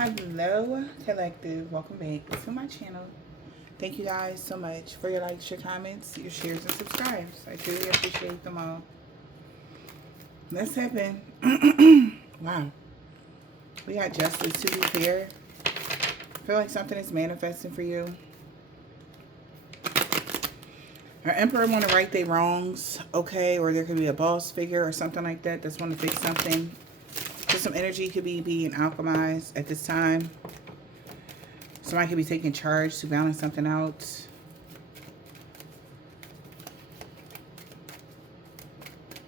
Hello, collective. Welcome back to my channel. Thank you guys so much for your likes, your comments, your shares, and subscribes. I truly appreciate them all. Let's happen. Wow. We got justice to be fair. I feel like something is manifesting for you. Our emperor want to right their wrongs, okay? Or there could be a boss figure or something like that that's want to fix something. So some energy could be being alchemized at this time. Somebody could be taking charge to balance something out.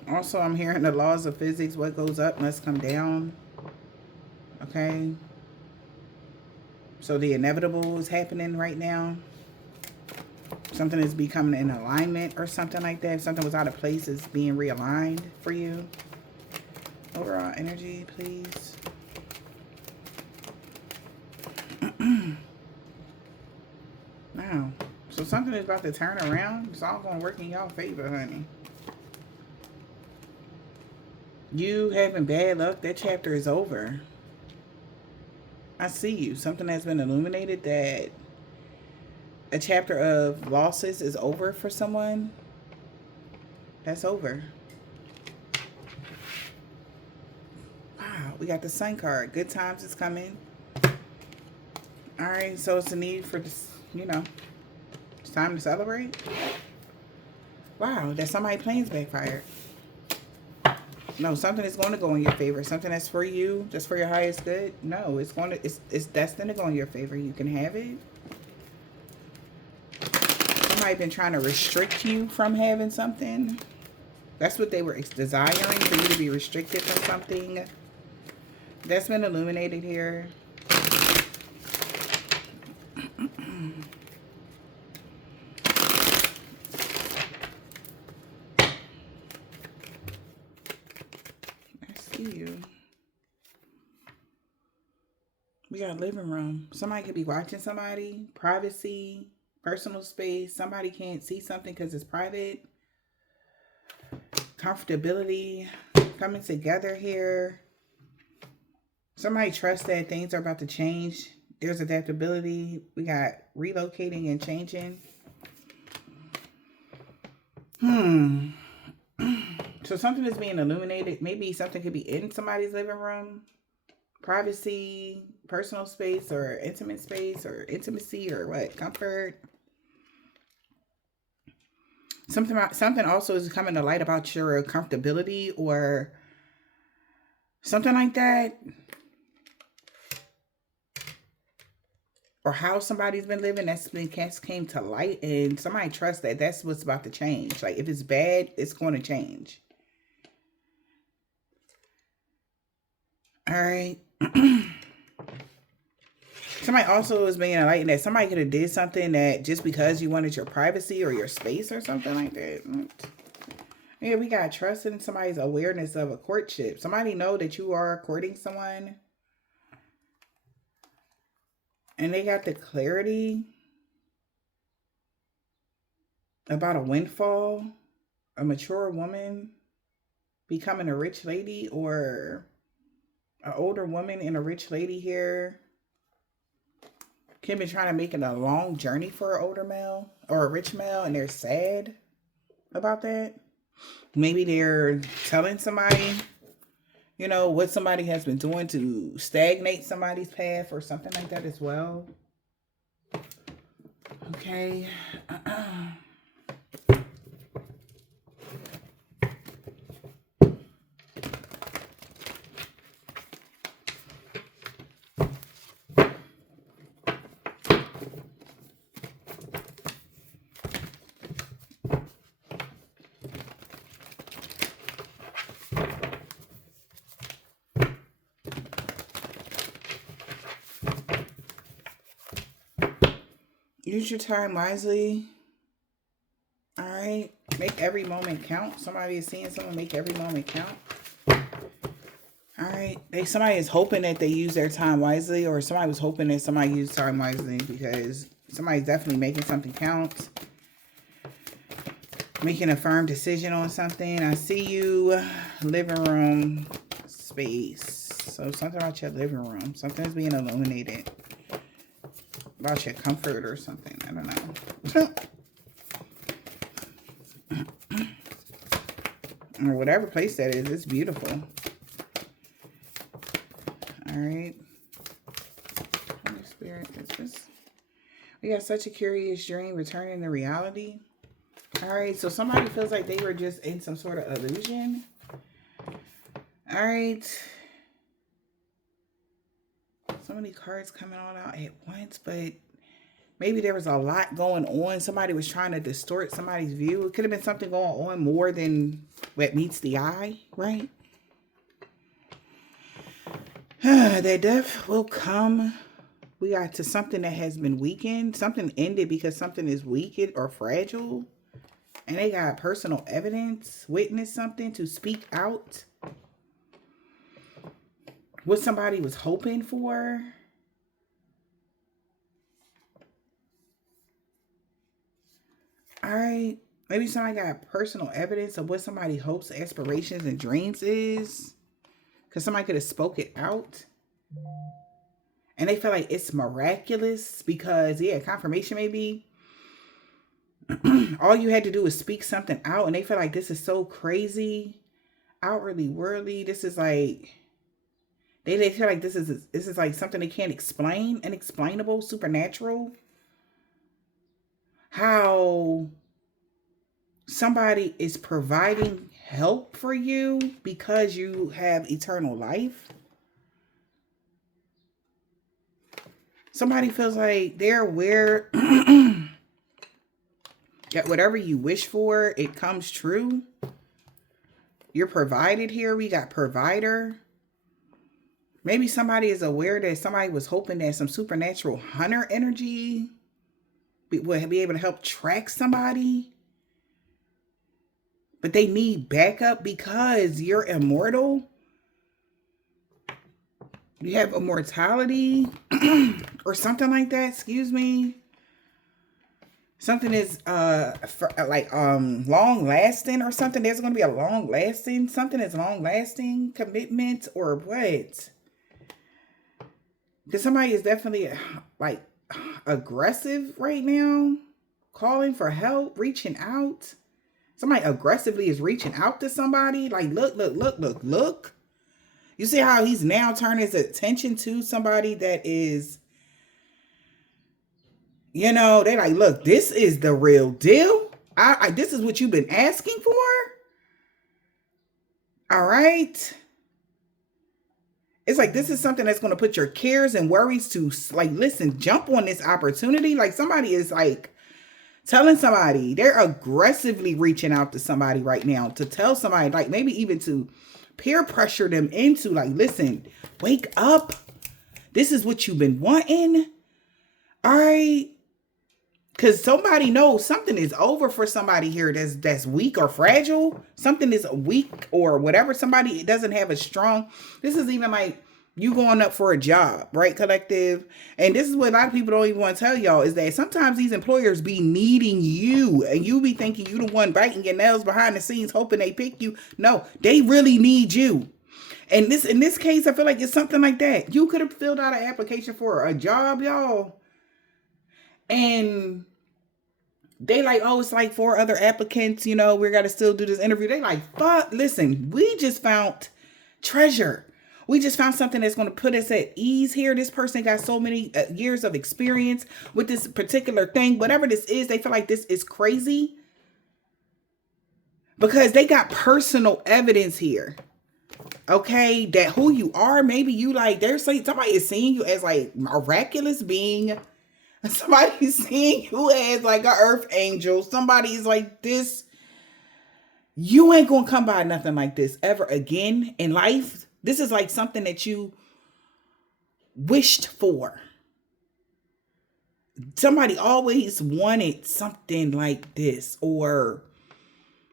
Also, I'm hearing the laws of physics. What goes up must come down. Okay. So the inevitable is happening right now. Something is becoming in alignment or something like that. If something was out of place, it's being realigned for you. Overall energy, please. Now, so something is about to turn around. It's all going to work in y'all favor, honey. You having bad luck, that chapter is over. I see you. Something has been illuminated that a chapter of losses is over for someone. That's over. Wow, we got the Sun card. Good times is coming. All right, so it's a need for this, you know, it's time to celebrate. Wow, that somebody planes backfired. No, something is going to go in your favor. Something that's for you, just for your highest good. No, it's going to, it's destined to go in your favor. You can have it. Somebody been trying to restrict you from having something. That's what they were desiring, for you to be restricted from something. That's been illuminated here. You. We got a living room. Somebody could be watching somebody. Privacy, personal space. Somebody can't see something because it's private. Comfortability, coming together here. Somebody trusts that things are about to change. There's adaptability. We got relocating and changing. So something is being illuminated. Maybe something could be in somebody's living room. Privacy, personal space, or intimate space, or intimacy, or what? Comfort. Something also is coming to light about your comfortability or something like that. Or how somebody's been living, came to light, and somebody trusts that that's what's about to change. Like if it's bad, it's going to change. All right. Somebody also is being enlightened that somebody could have did something that just because you wanted your privacy or your space or something like that. Yeah, we got trust in somebody's awareness of a courtship. Somebody know that you are courting someone. And they got the clarity about a windfall, a mature woman becoming a rich lady, or an older woman and a rich lady here. Can be trying to make it a long journey for an older male or a rich male, and they're sad about that. Maybe they're telling somebody, you know, what somebody has been doing to stagnate somebody's path or something like that as well. Okay. Use your time wisely. All right. Make every moment count. Somebody is seeing someone make every moment count. All right. Somebody is hoping that they use their time wisely, or somebody was hoping that somebody used time wisely, because somebody's definitely making something count. Making a firm decision on something. I see you. Living room space. So something about your living room. Something is being illuminated. About your comfort or something. I don't know. Or whatever place that is. It's beautiful. Alright. Holy Spirit, is this? We got such a curious dream returning to reality. Alright, so somebody feels like they were just in some sort of illusion. Alright. So many cards coming all out at once, but maybe there was a lot going on. Somebody was trying to distort somebody's view. It could have been something going on more than what meets the eye, right? That death will come. We got to something that has been weakened. Something ended because something is weakened or fragile. And they got personal evidence, witness something to speak out. What somebody was hoping for. All right. Maybe somebody got personal evidence of what somebody hopes, aspirations, and dreams is. Because somebody could have spoke it out. And they feel like it's miraculous because, yeah, confirmation maybe. All you had to do is speak something out. And they feel like this is so crazy. Outwardly, worldly. This is like... They feel like this is like something they can't explain. Unexplainable, supernatural. How somebody is providing help for you because you have eternal life. Somebody feels like they're aware that whatever you wish for, it comes true. You're provided here. We got provider. Maybe somebody is aware that somebody was hoping that some supernatural hunter energy would be able to help track somebody. But they need backup because you're immortal. You have immortality or something like that. Excuse me. Something is long lasting or something. There's going to be a long lasting. Something is long lasting commitment or what? Because somebody is definitely like aggressive right now, calling for help, reaching out. Somebody aggressively is reaching out to somebody. Like, look. You see how he's now turning his attention to somebody that is, you know, they're like, look, this is the real deal. This is what you've been asking for. All right. It's like, this is something that's going to put your cares and worries to, like, listen, jump on this opportunity. Like somebody is like telling somebody, they're aggressively reaching out to somebody right now to tell somebody, like maybe even to peer pressure them into like, listen, wake up. This is what you've been wanting. All right. Because somebody knows something is over for somebody here that's weak or fragile. Something is weak or whatever. Somebody doesn't have a strong. This is even like you going up for a job, right, collective? And this is what a lot of people don't even want to tell y'all is that sometimes these employers be needing you. And you be thinking you the one biting your nails behind the scenes hoping they pick you. No, they really need you. And in this case, I feel like it's something like that. You could have filled out an application for a job, y'all. And they like, oh, it's like 4 other applicants, you know, we got to still do this interview. They like, fuck, listen, we just found treasure. We just found something that's going to put us at ease here. This person got so many years of experience with this particular thing. Whatever this is, they feel like this is crazy. Because they got personal evidence here. Okay, that who you are, maybe you like, they're saying somebody is seeing you as like miraculous being. Somebody's seeing you as like an earth angel. Somebody's like this. You ain't gonna come by nothing like this ever again in life. This is like something that you wished for. Somebody always wanted something like this, or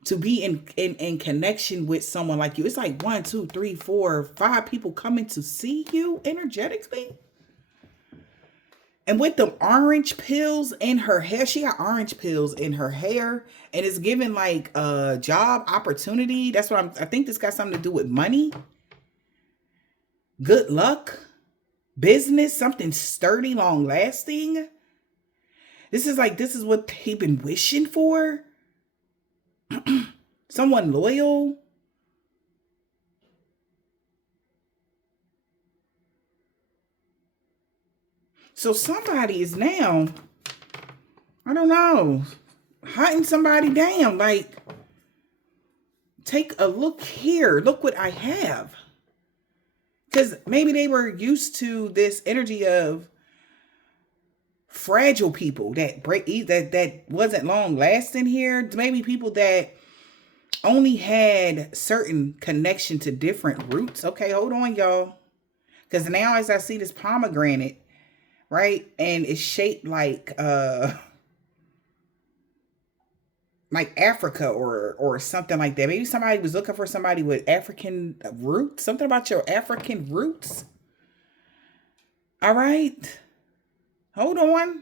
to be in connection with someone like you. It's like 1, 2, 3, 4, 5 people coming to see you energetically. And with the orange pills in her hair, she got orange pills in her hair, and it's giving like a job opportunity. That's what I think this got something to do with money. good luck, business, something sturdy, long lasting. This is what they've been wishing for. Someone loyal. So somebody is now, I don't know, hunting somebody down. Like, take a look here. Look what I have. Because maybe they were used to this energy of fragile people that that wasn't long lasting here. Maybe people that only had certain connection to different roots. Okay, hold on, y'all. Because now as I see this pomegranate, right, and it's shaped like Africa or something like that. Maybe somebody was looking for somebody with African roots. Something about your African roots. All right. Hold on.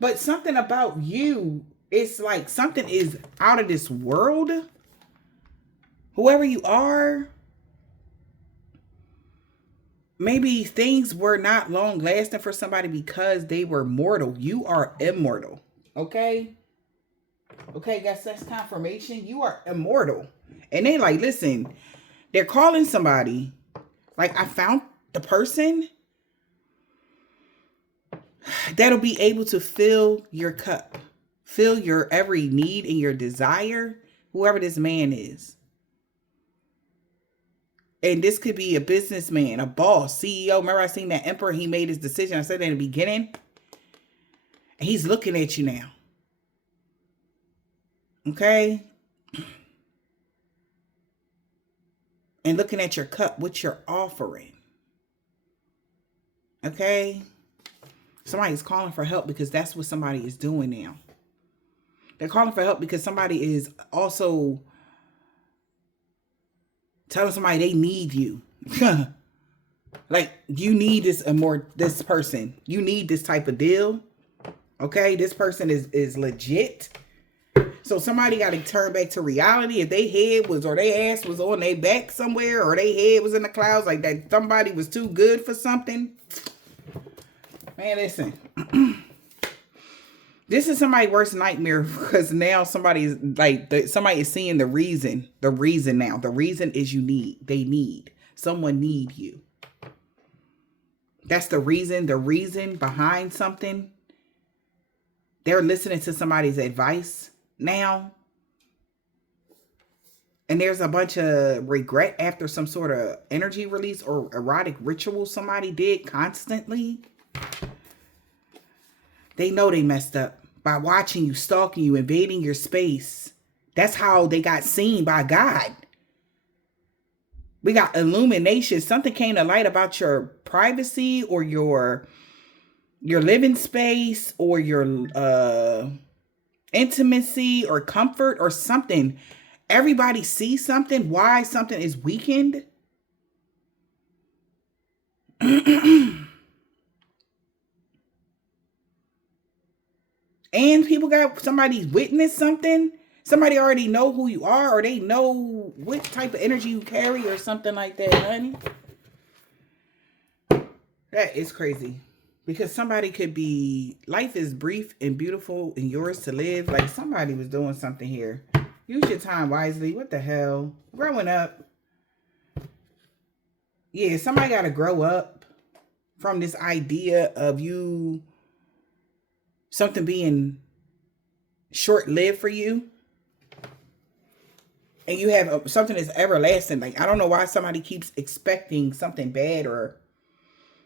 But something about you, it's like something is out of this world. Whoever you are, maybe things were not long lasting for somebody because they were mortal. You are immortal. Okay? Okay, guys, that's confirmation. You are immortal. And they like, listen, they're calling somebody. Like, I found the person that'll be able to fill your cup, fill your every need and your desire, whoever this man is. And this could be a businessman, a boss, CEO. Remember I seen that emperor, he made his decision. I said that in the beginning. And he's looking at you now. Okay? And looking at your cup, what you're offering. Okay? Somebody's calling for help because that's what somebody is doing now. They're calling for help because somebody is also telling somebody they need you. Like, you need this person. You need this type of deal. Okay? This person is legit. So somebody got to turn back to reality. If they head was, or their ass was on their back somewhere, or their head was in the clouds, like that somebody was too good for something. Man, listen. This is somebody's worst nightmare because now somebody is seeing the reason. The reason now. The reason is someone need you. That's the reason. The reason behind something. They're listening to somebody's advice now. And there's a bunch of regret after some sort of energy release or erotic ritual somebody did constantly. They know they messed up by watching you, stalking you, invading your space. That's how they got seen by God. We got illumination. Something came to light about your privacy or your living space or your intimacy or comfort or something. Everybody sees something. Why something is weakened. And people got somebody witness something. Somebody already know who you are, or they know what type of energy you carry or something like that, honey. That is crazy. Because somebody could be, life is brief and beautiful and yours to live. Like somebody was doing something here. Use your time wisely. What the hell? Growing up. Yeah, somebody got to grow up from this idea of you, something being short-lived for you. And you have something that's everlasting. Like, I don't know why somebody keeps expecting something bad or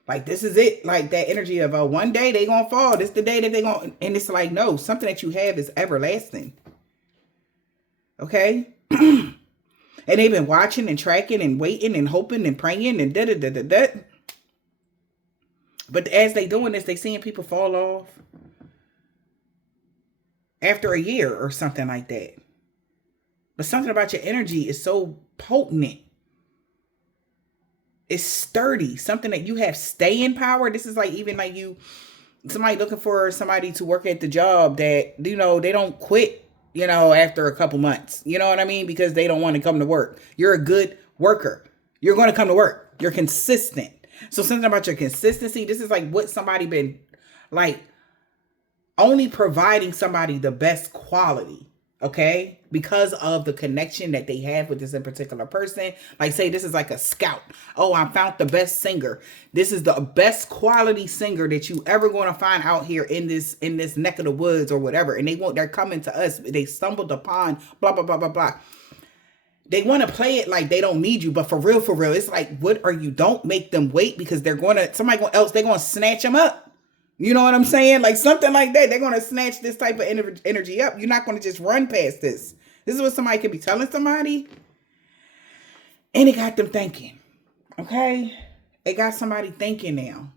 like, this is it. Like that energy of, one day they gonna fall. This the day that they gonna, and it's like, no, something that you have is everlasting. Okay? And they've been watching and tracking and waiting and hoping and praying and da-da-da-da-da. But as they doing this, they seeing people fall off after a year or something like that. But something about your energy is so potent. It's sturdy. Something that you have staying power. This is like even like somebody looking for somebody to work at the job that, they don't quit, after a couple months. You know what I mean? Because they don't want to come to work. You're a good worker. You're going to come to work. You're consistent. So something about your consistency, this is like what somebody been like only providing somebody the best quality. Okay, because of the connection that they have with this in particular person. Like say this is like a scout. Oh, I found the best singer. This is the best quality singer that you ever going to find out here in this neck of the woods or whatever. And they're coming to us. They stumbled upon blah blah blah blah blah. They want to play it like they don't need you, but for real, it's like, what are you? Don't make them wait because they're going to they're going to snatch them up. You know what I'm saying? Like something like that. They're going to snatch this type of energy up. You're not going to just run past this. This is what somebody could be telling somebody. And it got them thinking. Okay? It got somebody thinking now.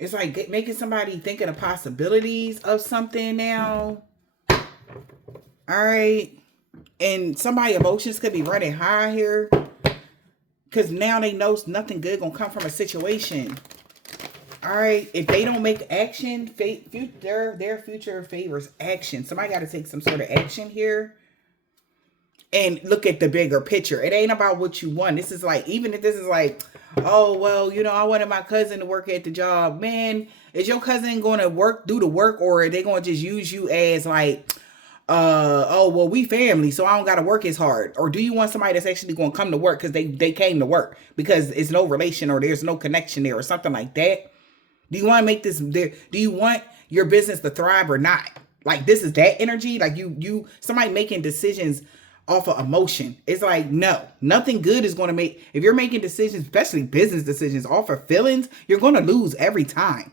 It's like making somebody think of the possibilities of something now. All right? And somebody's emotions could be running high here. Because now they know nothing good going to come from a situation. All right. If they don't make action, their future favors action. Somebody got to take some sort of action here. And look at the bigger picture. It ain't about what you want. This is like, even if this is like, oh, well, I wanted my cousin to work at the job. Man, is your cousin going to do the work? Or are they going to just use you as like, oh, well, we family, so I don't got to work as hard? Or do you want somebody that's actually going to come to work because they came to work because it's no relation or there's no connection there or something like that? Do you want to make this there? Do you want your business to thrive or not? Like, this is that energy. Like somebody making decisions off of emotion. It's like, no, nothing good is going to make, if you're making decisions, especially business decisions off of feelings, you're going to lose every time.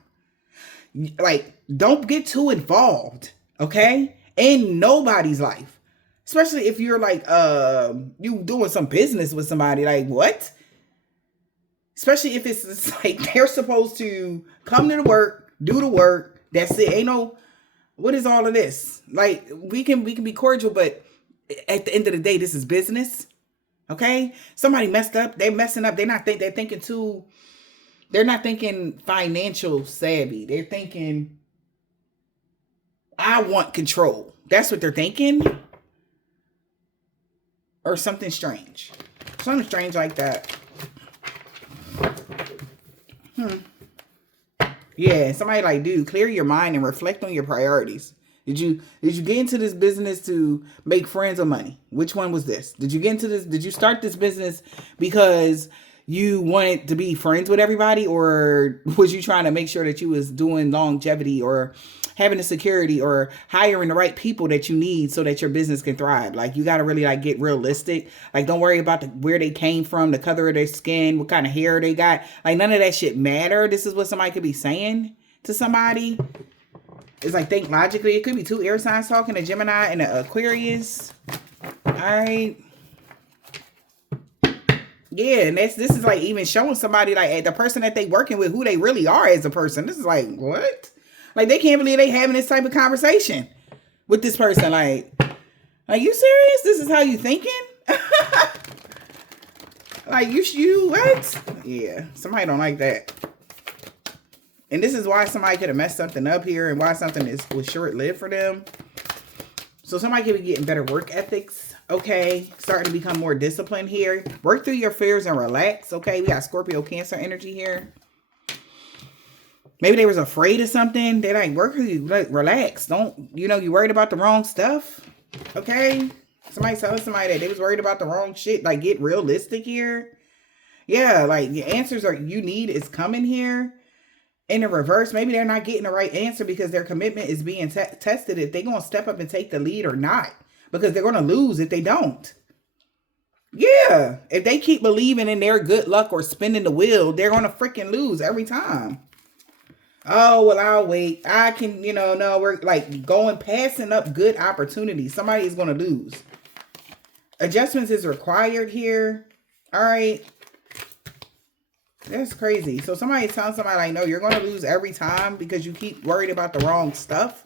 Like, don't get too involved. Okay. In nobody's life, especially if you're like you doing some business with somebody. Like, what? Especially if it's like they're supposed to come to the work, do the work. That's it. Ain't no, what is all of this? Like, we can be cordial, but at the end of the day, this is business. Okay, somebody messed up. They're messing up. They're not thinking financial savvy. They're thinking, I want control. That's what they're thinking. Or something strange. Something strange like that. Yeah, somebody like, dude, clear your mind and reflect on your priorities. Did you get into this business to make friends or money? Which one was this? Did you start this business because you wanted to be friends with everybody, or was you trying to make sure that you was doing longevity or having the security or hiring the right people that you need so that your business can thrive? Like, you got to really like get realistic. Like, don't worry about where they came from, the color of their skin, what kind of hair they got. Like, none of that shit matter. This is what somebody could be saying to somebody. It's like, think logically. It could be two air signs talking, a Gemini and an Aquarius. All right. Yeah, and this is like even showing somebody like the person that they working with who they really are as a person. This is like, what? Like, they can't believe they having this type of conversation with this person. Like you serious? This is how you thinking? Like, you what? Yeah, somebody don't like that. And this is why somebody could have messed something up here and why something was short-lived for them. So somebody could be getting better work ethics. Okay, starting to become more disciplined here. Work through your fears and relax. Okay, we got Scorpio, Cancer energy here. Maybe they was afraid of something. They like, work through, like, relax. Don't, you worried about the wrong stuff. Okay, somebody telling somebody that they was worried about the wrong shit. Like, get realistic here. Yeah, like, the answers you need is coming here. In the reverse, maybe they're not getting the right answer because their commitment is being tested if they're going to step up and take the lead or not. Because they're going to lose if they don't. Yeah. If they keep believing in their good luck or spinning the wheel, they're going to freaking lose every time. Oh, well, I'll wait. I can, no, we're like passing up good opportunities. Somebody is going to lose. Adjustments is required here. All right. That's crazy. So somebody's telling somebody like, no, you're going to lose every time because you keep worried about the wrong stuff.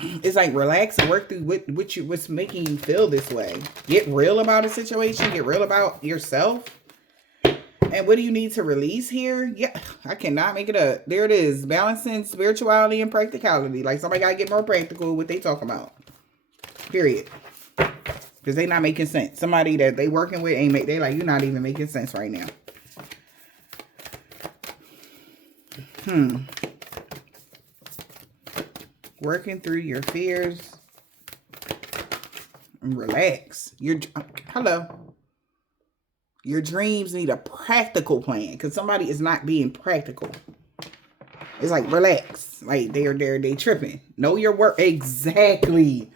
It's like, relax and work through what's making you feel this way. Get real about a situation. Get real about yourself. And what do you need to release here? Yeah, I cannot make it up. There it is. Balancing spirituality and practicality. Like, somebody got to get more practical with what they talking about. Period. Because they not making sense. Somebody that they working with ain't they like, you're not even making sense right now. Working through your fears. And relax. Hello. Your dreams need a practical plan. Because somebody is not being practical. It's like, relax. Like, they tripping. Know your work. Exactly.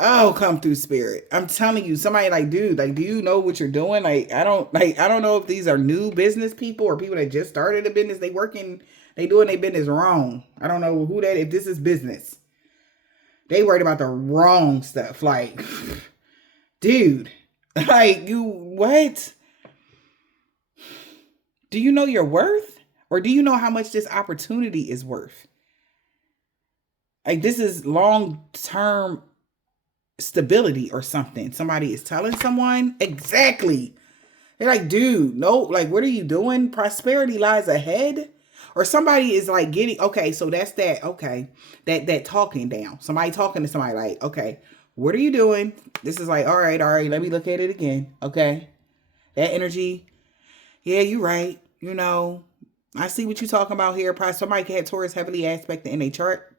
Oh, come through, spirit. I'm telling you, somebody like, dude, like, do you know what you're doing? Like, I don't know if these are new business people or people that just started a business. They doing their business wrong. I don't know who that, if this is business. They worried about the wrong stuff. Like, dude, like, what? Do you know your worth? Or do you know how much this opportunity is worth? Like, this is long-term stability or something. Somebody is telling someone. Exactly. They're like, dude, no, like, what are you doing? Prosperity lies ahead. Or somebody is like getting, okay, so that's that, okay, that talking down. Somebody talking to somebody like, okay, what are you doing? This is like, all right, let me look at it again. Okay. That energy. Yeah, you're right. You know, I see what you're talking about here. Probably somebody had Taurus heavily aspected in their chart.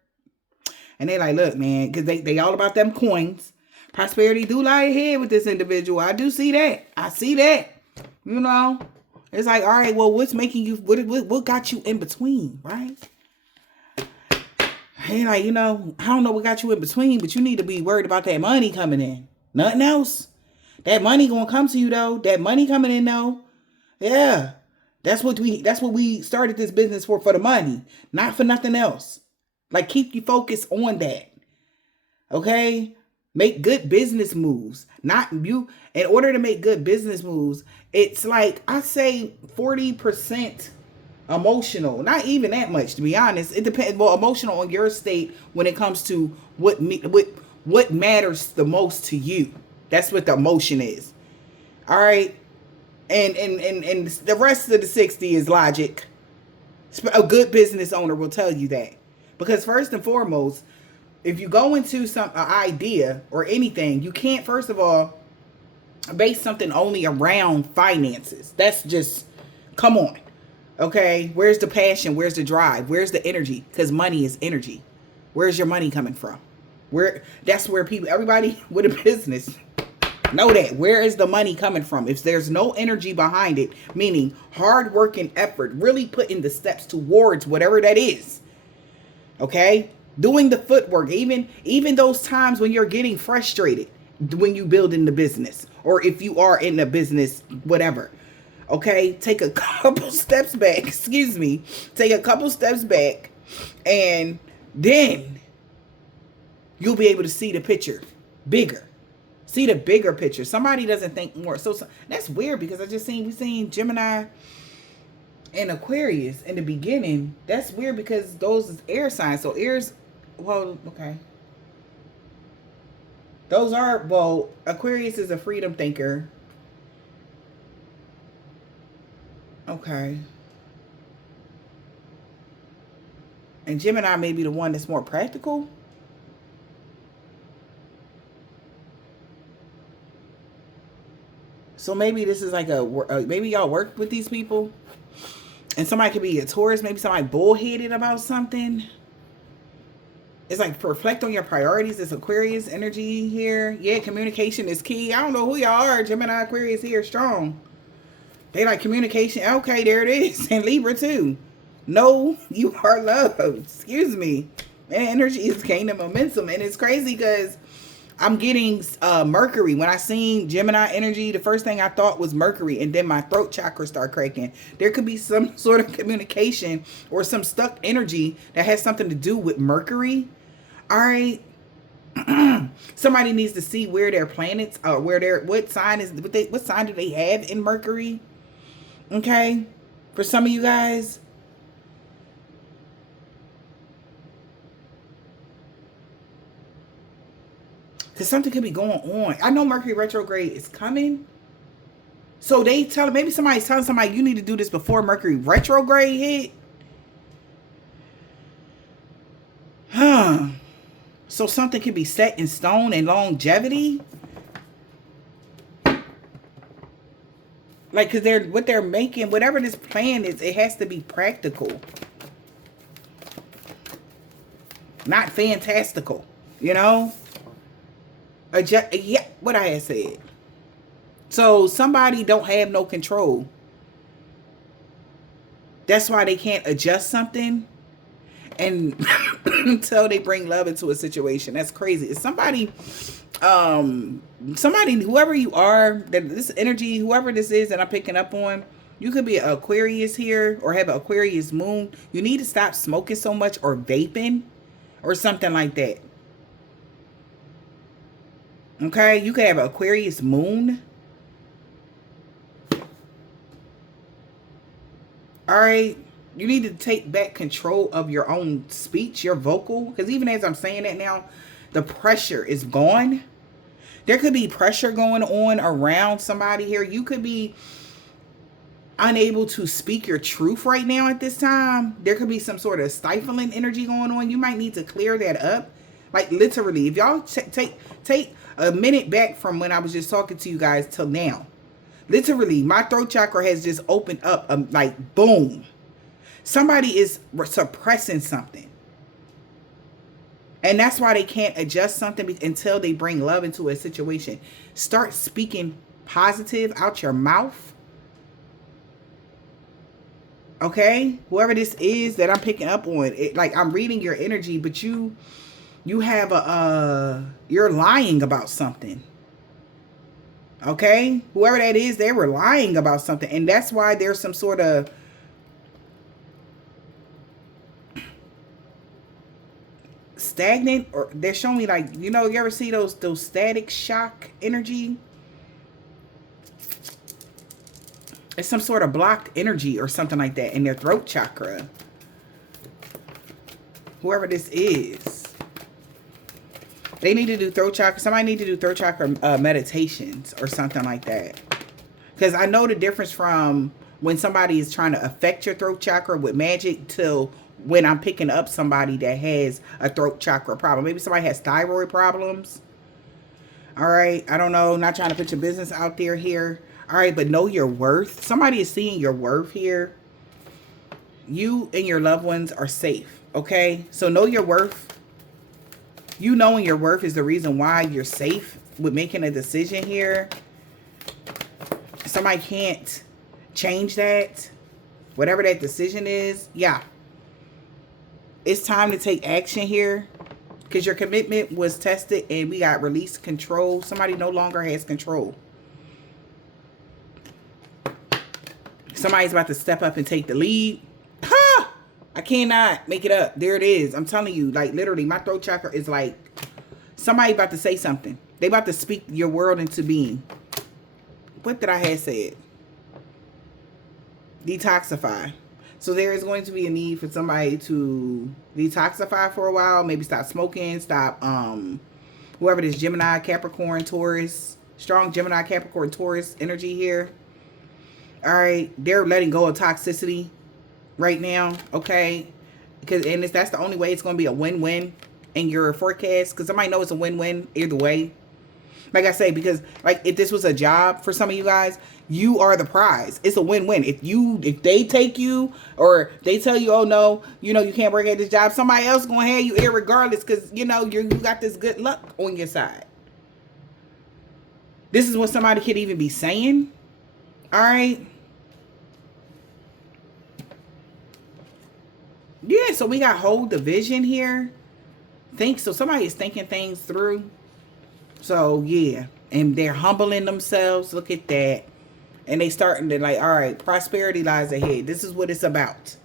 And they like, look, man, because they all about them coins. Prosperity do lie ahead with this individual. I do see that. I see that. You know, it's like, all right, well, what's making you, what got you in between, right? Hey, like, you know, I don't know what got you in between, but you need to be worried about that money coming in. Nothing else. That money gonna come to you, though. That money coming in, though. Yeah. That's what we started this business for the money, not for nothing else. Like, keep you focused on that. Okay? Make good business moves. Not you. In order to make good business moves, it's like, I say 40% emotional. Not even that much, to be honest. It depends. Well, emotional on your state when it comes to what matters the most to you. That's what the emotion is. All right? And the rest of the 60 is logic. A good business owner will tell you that. Because first and foremost, if you go into an idea or anything, you can't, first of all, base something only around finances. That's just, come on. Okay? Where's the passion? Where's the drive? Where's the energy? Because money is energy. Where's your money coming from? That's where everybody with a business, know that. Where is the money coming from? If there's no energy behind it, meaning hard work and effort, really putting the steps towards whatever that is. Okay? Doing the footwork, even those times when you're getting frustrated when you build in the business, or if you are in the business, whatever. Okay? Take a couple steps back. Excuse me. Take a couple steps back, and then you'll be able to see the picture bigger. See the bigger picture. Somebody doesn't think more. So that's weird, because we seen Gemini and Aquarius in the beginning. That's weird because those is air signs. So airs, well, okay. Those are, well, Aquarius is a freedom thinker. Okay. And Gemini may be the one that's more practical. So maybe this is like maybe y'all work with these people. And somebody could be a Taurus. Maybe somebody bullheaded about something. It's like, reflect on your priorities. It's Aquarius energy here. Yeah, communication is key. I don't know who y'all are. Gemini, Aquarius here, strong. They like communication. Okay, there it is. And Libra too. No, you are loved. Excuse me. And energy is gaining momentum. And it's crazy because I'm getting Mercury. When I seen Gemini energy, the first thing I thought was Mercury, and then my throat chakra started cracking. There could be some sort of communication or some stuck energy that has something to do with Mercury. All right. Somebody needs to see where their planets are, what sign do they have in Mercury? Okay. For some of you guys. Because something could be going on. I know Mercury retrograde is coming. So maybe somebody's telling somebody, you need to do this before Mercury retrograde hit. So something can be set in stone and longevity. Like, because what they're making, whatever this plan is, it has to be practical. Not fantastical, you know? Yeah, what I had said. So somebody don't have no control. That's why they can't adjust something and until they bring love into a situation. That's crazy. It's somebody, whoever you are, that this energy, whoever this is that I'm picking up on, you could be an Aquarius here or have an Aquarius moon. You need to stop smoking so much or vaping or something like that. Okay, you could have an Aquarius moon. All right, you need to take back control of your own speech, your vocal, because even as I'm saying that now, the pressure is gone. There could be pressure going on around somebody here. You could be unable to speak your truth right now at this time. There could be some sort of stifling energy going on. You might need to clear that up. Like literally, if y'all take a minute back from when I was just talking to you guys till now. Literally, my throat chakra has just opened up, like, boom. Somebody is suppressing something. And that's why they can't adjust something until they bring love into a situation. Start speaking positive out your mouth. Okay? Whoever this is that I'm picking up on, like, I'm reading your energy, but you have you're lying about something. Okay, whoever that is, they were lying about something, and that's why there's some sort of stagnant, or they're showing me, like, you know, you ever see those static shock energy? It's some sort of blocked energy or something like that in their throat chakra. Whoever this is, they need to do throat chakra. Somebody need to do throat chakra meditations or something like that. Because I know the difference from when somebody is trying to affect your throat chakra with magic till when I'm picking up somebody that has a throat chakra problem. Maybe somebody has thyroid problems. All right. I don't know. Not trying to put your business out there here. All right. But know your worth. Somebody is seeing your worth here. You and your loved ones are safe. Okay. So know your worth. You knowing your worth is the reason why you're safe with making a decision here. Somebody can't change that. Whatever that decision is. Yeah. It's time to take action here. Because your commitment was tested and we got release control. Somebody no longer has control. Somebody's about to step up and take the lead. Ha! I cannot make it up. There it is. I'm telling you, like, literally, my throat chakra is like, somebody about to say something. They about to speak your world into being. What did I have said? Detoxify. So there is going to be a need for somebody to detoxify for a while. Maybe stop smoking. Stop, whoever this Gemini, Capricorn, Taurus. Strong Gemini, Capricorn, Taurus energy here. All right. They're letting go of toxicity right now, okay? Because that's the only way it's going to be a win-win in your forecast. Because somebody knows it's a win-win either way. Like I say, because like if this was a job for some of you guys, you are the prize. It's a win-win. If they take you or they tell you, oh no, you know you can't work at this job, somebody else going to have you irregardless because you know you got this good luck on your side. This is what somebody could even be saying. All right. Yeah, so we got whole division here. So somebody is thinking things through. So yeah, and they're humbling themselves. Look at that. And they starting to like, all right, prosperity lies ahead. This is what it's about.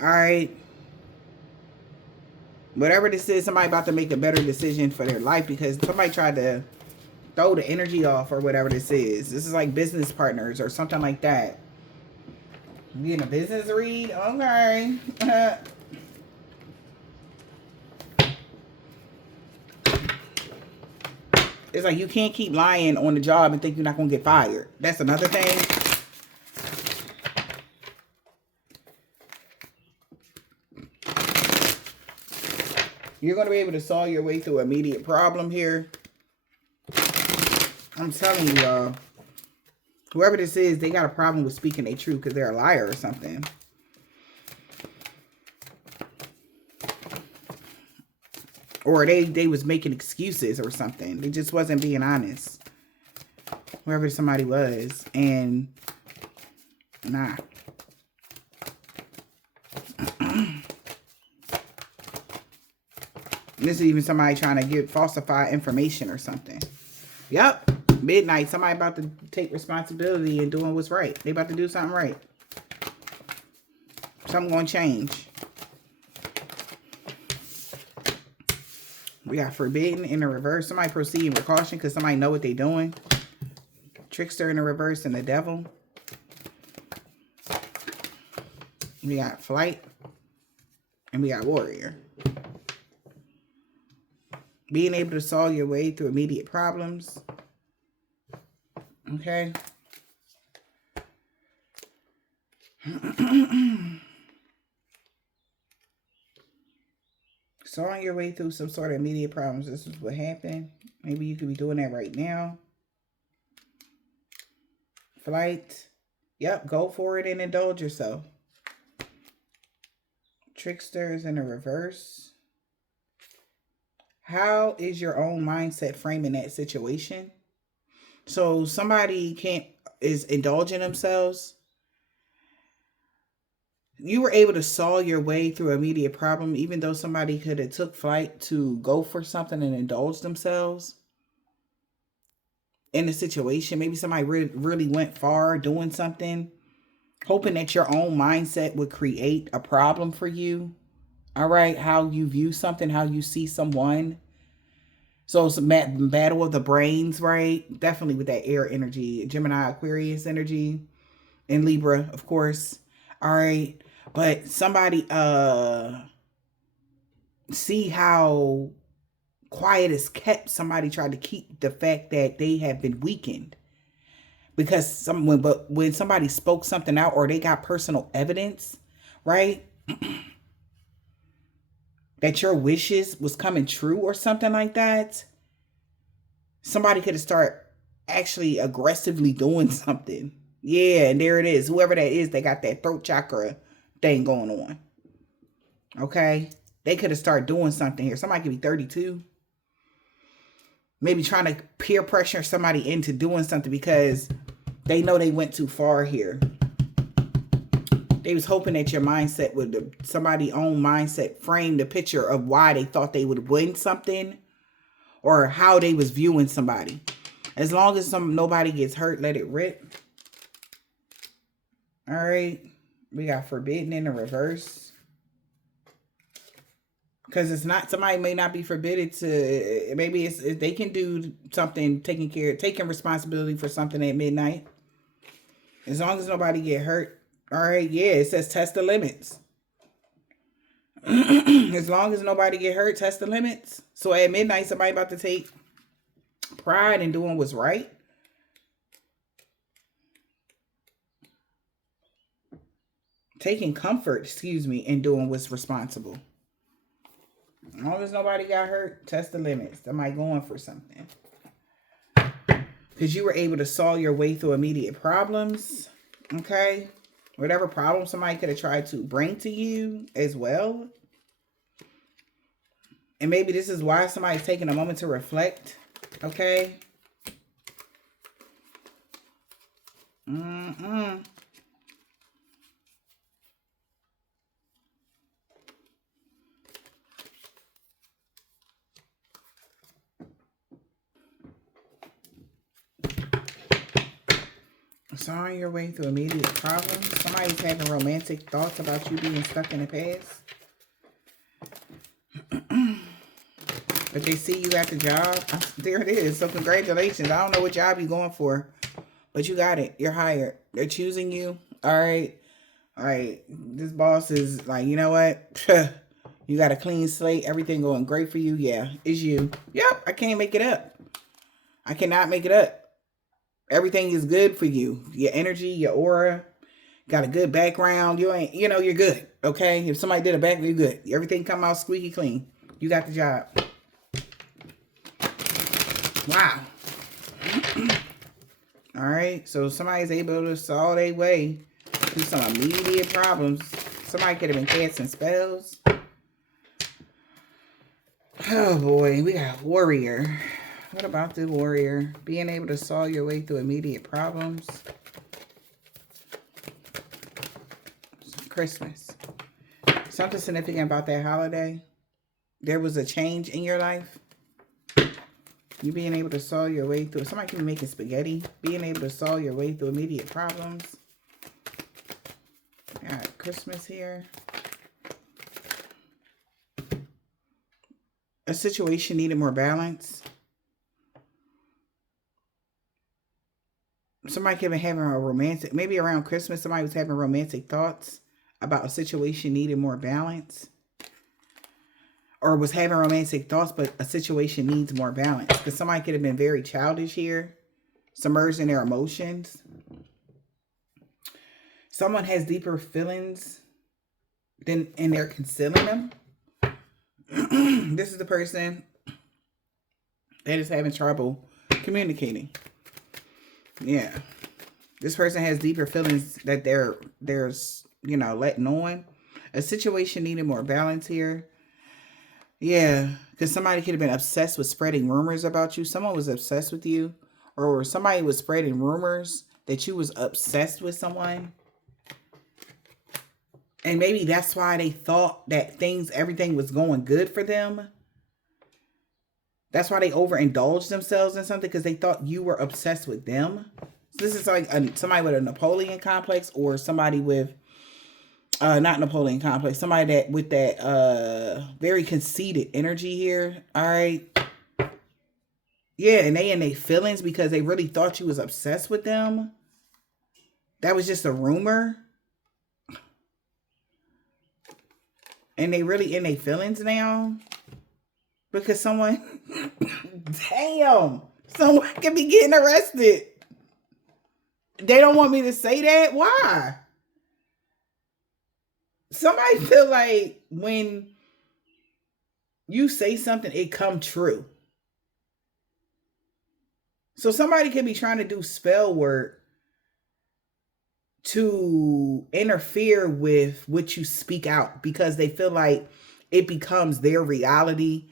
All right. Whatever this is, somebody about to make a better decision for their life because somebody tried to throw the energy off or whatever this is. This is like business partners or something like that. You getting a business read? Okay. It's like you can't keep lying on the job and think you're not going to get fired. That's another thing. You're going to be able to solve your way through immediate problem here. I'm telling you, y'all. Whoever this is, they got a problem with speaking their truth because they're a liar or something. Or they was making excuses or something. They just wasn't being honest. Whoever somebody was. And nah. This is even somebody trying to get falsify information or something. Yep. Midnight. Somebody about to take responsibility and doing what's right. They about to do something right. Something going to change. We got forbidden in the reverse. Somebody proceeding with caution because somebody know what they doing. Trickster in the reverse and the devil. We got flight. And we got warrior. Being able to solve your way through immediate problems. Okay. Solving your way through some sort of immediate problems. This is what happened. Maybe you could be doing that right now. Flight. Yep, go for it and indulge yourself. Tricksters in the reverse. How is your own mindset framing that situation? So somebody is indulging themselves. You were able to solve your way through an immediate problem, even though somebody could have took flight to go for something and indulge themselves in the situation. Maybe somebody really went far doing something, hoping that your own mindset would create a problem for you. All right. How you view something, how you see someone. So it's a battle of the brains, right? Definitely with that air energy, Gemini, Aquarius energy, and Libra, of course. All right. But somebody see how quiet is kept. Somebody tried to keep the fact that they have been weakened. Because when somebody spoke something out or they got personal evidence, right? That your wishes was coming true or something like that. Somebody could have started actually aggressively doing something. Yeah, and there it is. Whoever that is, they got that throat chakra thing going on. Okay? They could have started doing something here. Somebody could be 32. Maybe trying to peer pressure somebody into doing something because they know they went too far here. They was hoping that your mindset would, somebody's own mindset frame the picture of why they thought they would win something or how they was viewing somebody. As long as nobody gets hurt, let it rip. All right. We got forbidden in the reverse. Because it's not, somebody may not be forbidden to, maybe they can do something, taking responsibility for something at midnight. As long as nobody get hurt. All right, yeah, it says test the limits. As long as nobody get hurt, test the limits. So at midnight, somebody about to take pride in doing what's right. Taking comfort, in doing what's responsible. As long as nobody got hurt, test the limits. Somebody going for something. Because you were able to solve your way through immediate problems. Okay? Whatever problem somebody could have tried to bring to you as well. And maybe this is why somebody's taking a moment to reflect. Okay? Solving your way through immediate problems. Somebody's having romantic thoughts about you being stuck in the past. But they see you at the job. There it is. So congratulations. I don't know what job you're going for. But you got it. You're hired. They're choosing you. All right. All right. This boss is like, you know what? You got a clean slate. Everything going great for you. Yeah. It's you. Yep. I can't make it up. I cannot make it up. Everything is good for you. Your energy, your aura, got a good background. You're good. Okay. If somebody did a background, you're good. Everything come out squeaky clean. You got the job. Wow. All right. So somebody's able to saw their way through some immediate problems. Somebody could have been casting spells. Oh boy, we got warrior. What about the warrior? Being able to solve your way through immediate problems. Christmas. Something significant about that holiday. There was a change in your life. You being able to solve your way through. Somebody can be making spaghetti. Being able to solve your way through immediate problems. Got Christmas here. A situation needed more balance. Somebody could be having a romantic, maybe around Christmas, somebody was having romantic thoughts about a situation needing more balance. Or was having romantic thoughts, but a situation needs more balance. Because somebody could have been very childish here. Submerged in their emotions. Someone has deeper feelings and they're concealing them. This is the person that is having trouble communicating. Yeah. This person has deeper feelings that there's, letting on. A situation needed more balance here. Yeah, because somebody could have been obsessed with spreading rumors about you. Someone was obsessed with you. Or somebody was spreading rumors that you was obsessed with someone. And maybe that's why they thought that everything was going good for them. That's why they overindulged themselves in something, because they thought you were obsessed with them. So this is like somebody with a Napoleon complex, or somebody with, not Napoleon complex, somebody that with that very conceited energy here. All right. Yeah, and they in their feelings because they really thought you was obsessed with them. That was just a rumor. And they really in their feelings now. Because someone, damn, someone could be getting arrested. They don't want me to say that. Why? Somebody feel like when you say something, it come true. So somebody could be trying to do spell work to interfere with what you speak out because they feel like it becomes their reality.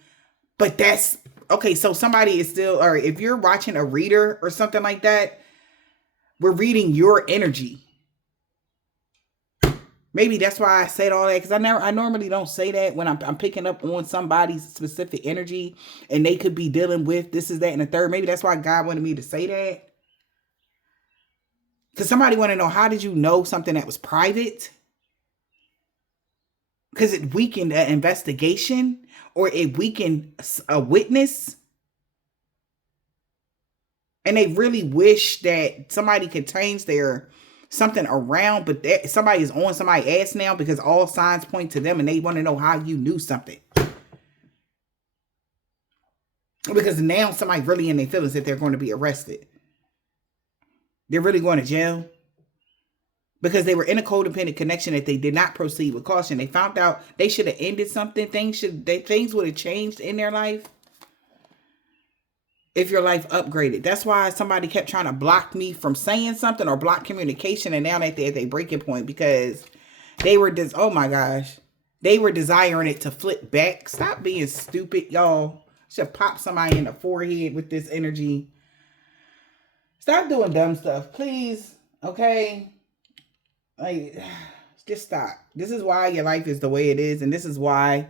But that's okay. So somebody is still, or if you're watching a reader or something like that, we're reading your energy. Maybe that's why I said all that, because I normally don't say that when I'm picking up on somebody's specific energy and they could be dealing with this, is that, and the third. Maybe that's why God wanted me to say that. Because somebody want to know, how did you know something that was private? Because it weakened an investigation, or it weakened a witness. And they really wish that somebody could change their something around, but somebody is on somebody's ass now because all signs point to them, and they want to know how you knew something. Because now somebody really in their feelings that they're going to be arrested. They're really going to jail. Because they were in a codependent connection that they did not proceed with caution. They found out they should have ended something. Things would have changed in their life if your life upgraded. That's why somebody kept trying to block me from saying something or block communication. And now they're at their breaking point because they were oh my gosh. They were desiring it to flip back. Stop being stupid, y'all. Should pop somebody in the forehead with this energy. Stop doing dumb stuff, please. Okay? Like, just stop. This is why your life is the way it is. And this is why.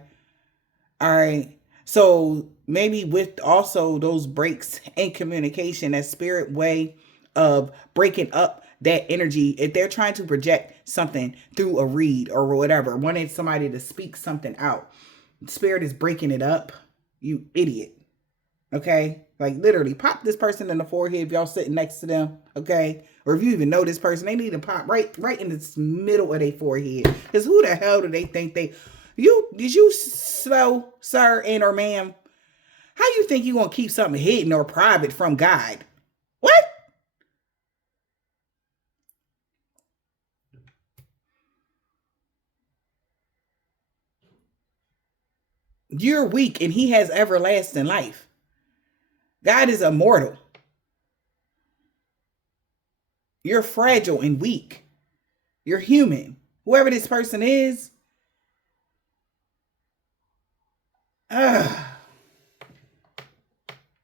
All right. So maybe with also those breaks in communication, that spirit way of breaking up that energy, if they're trying to project something through a read or whatever, wanting somebody to speak something out, spirit is breaking it up. You idiot. Okay? Like literally pop this person in the forehead if y'all sitting next to them. Okay? Or if you even know this person, they need to pop right in the middle of their forehead. Because who the hell do they think did you slow, sir and or ma'am? How you think you gonna keep something hidden or private from God? What? You're weak and he has everlasting life. God is immortal. You're fragile and weak. You're human. Whoever this person is, uh,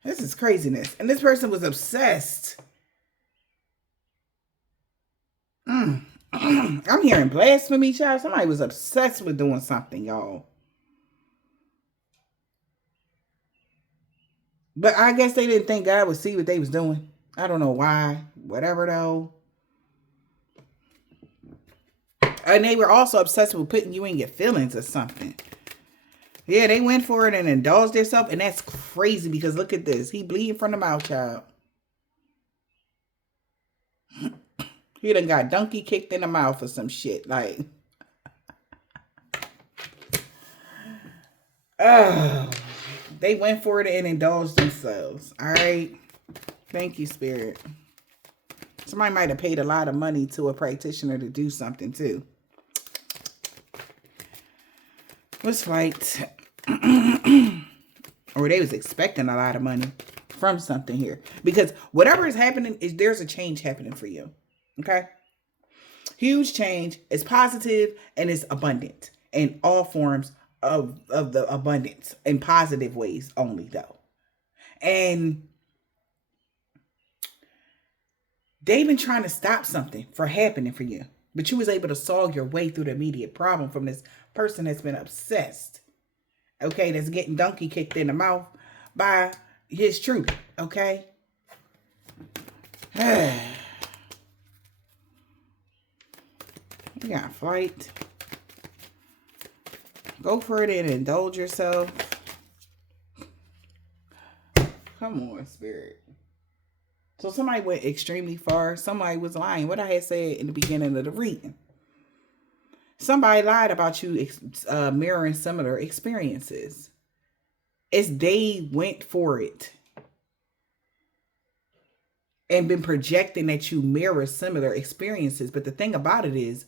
this is craziness. And this person was obsessed. I'm hearing blasphemy, child. Somebody was obsessed with doing something, y'all. But I guess they didn't think God would see what they was doing. I don't know why. Whatever, though. And they were also obsessed with putting you in your feelings or something. Yeah, they went for it and indulged themselves. And that's crazy because look at this. He bleeding from the mouth, child. He done got donkey kicked in the mouth or some shit. Like, oh, they went for it and indulged themselves. All right. Thank you, Spirit. Somebody might have paid a lot of money to a practitioner to do something too. Let's fight. Or they was expecting a lot of money from something here. Because whatever is happening, there's a change happening for you. Okay? Huge change. It's positive and it's abundant. In all forms of the abundance. In positive ways only, though. And they've been trying to stop something from happening for you. But you was able to solve your way through the immediate problem from this person that's been obsessed. Okay, that's getting donkey kicked in the mouth by his truth. Okay? You got flight. Go for it and indulge yourself. Come on, Spirit. So somebody went extremely far. Somebody was lying. What I had said in the beginning of the reading. Somebody lied about you mirroring similar experiences. It's they went for it. And been projecting that you mirror similar experiences. But the thing about it is,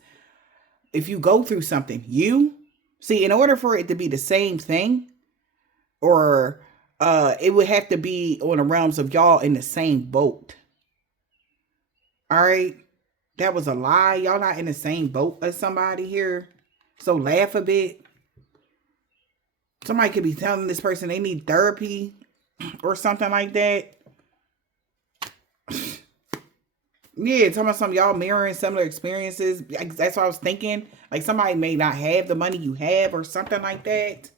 if you go through something, in order for it to be the same thing, or it would have to be on the realms of y'all in the same boat. All right? That was a lie. Y'all not in the same boat as somebody here. So laugh a bit. Somebody could be telling this person they need therapy or something like that. Yeah, talking about some y'all mirroring similar experiences. That's what I was thinking. Like somebody may not have the money you have or something like that.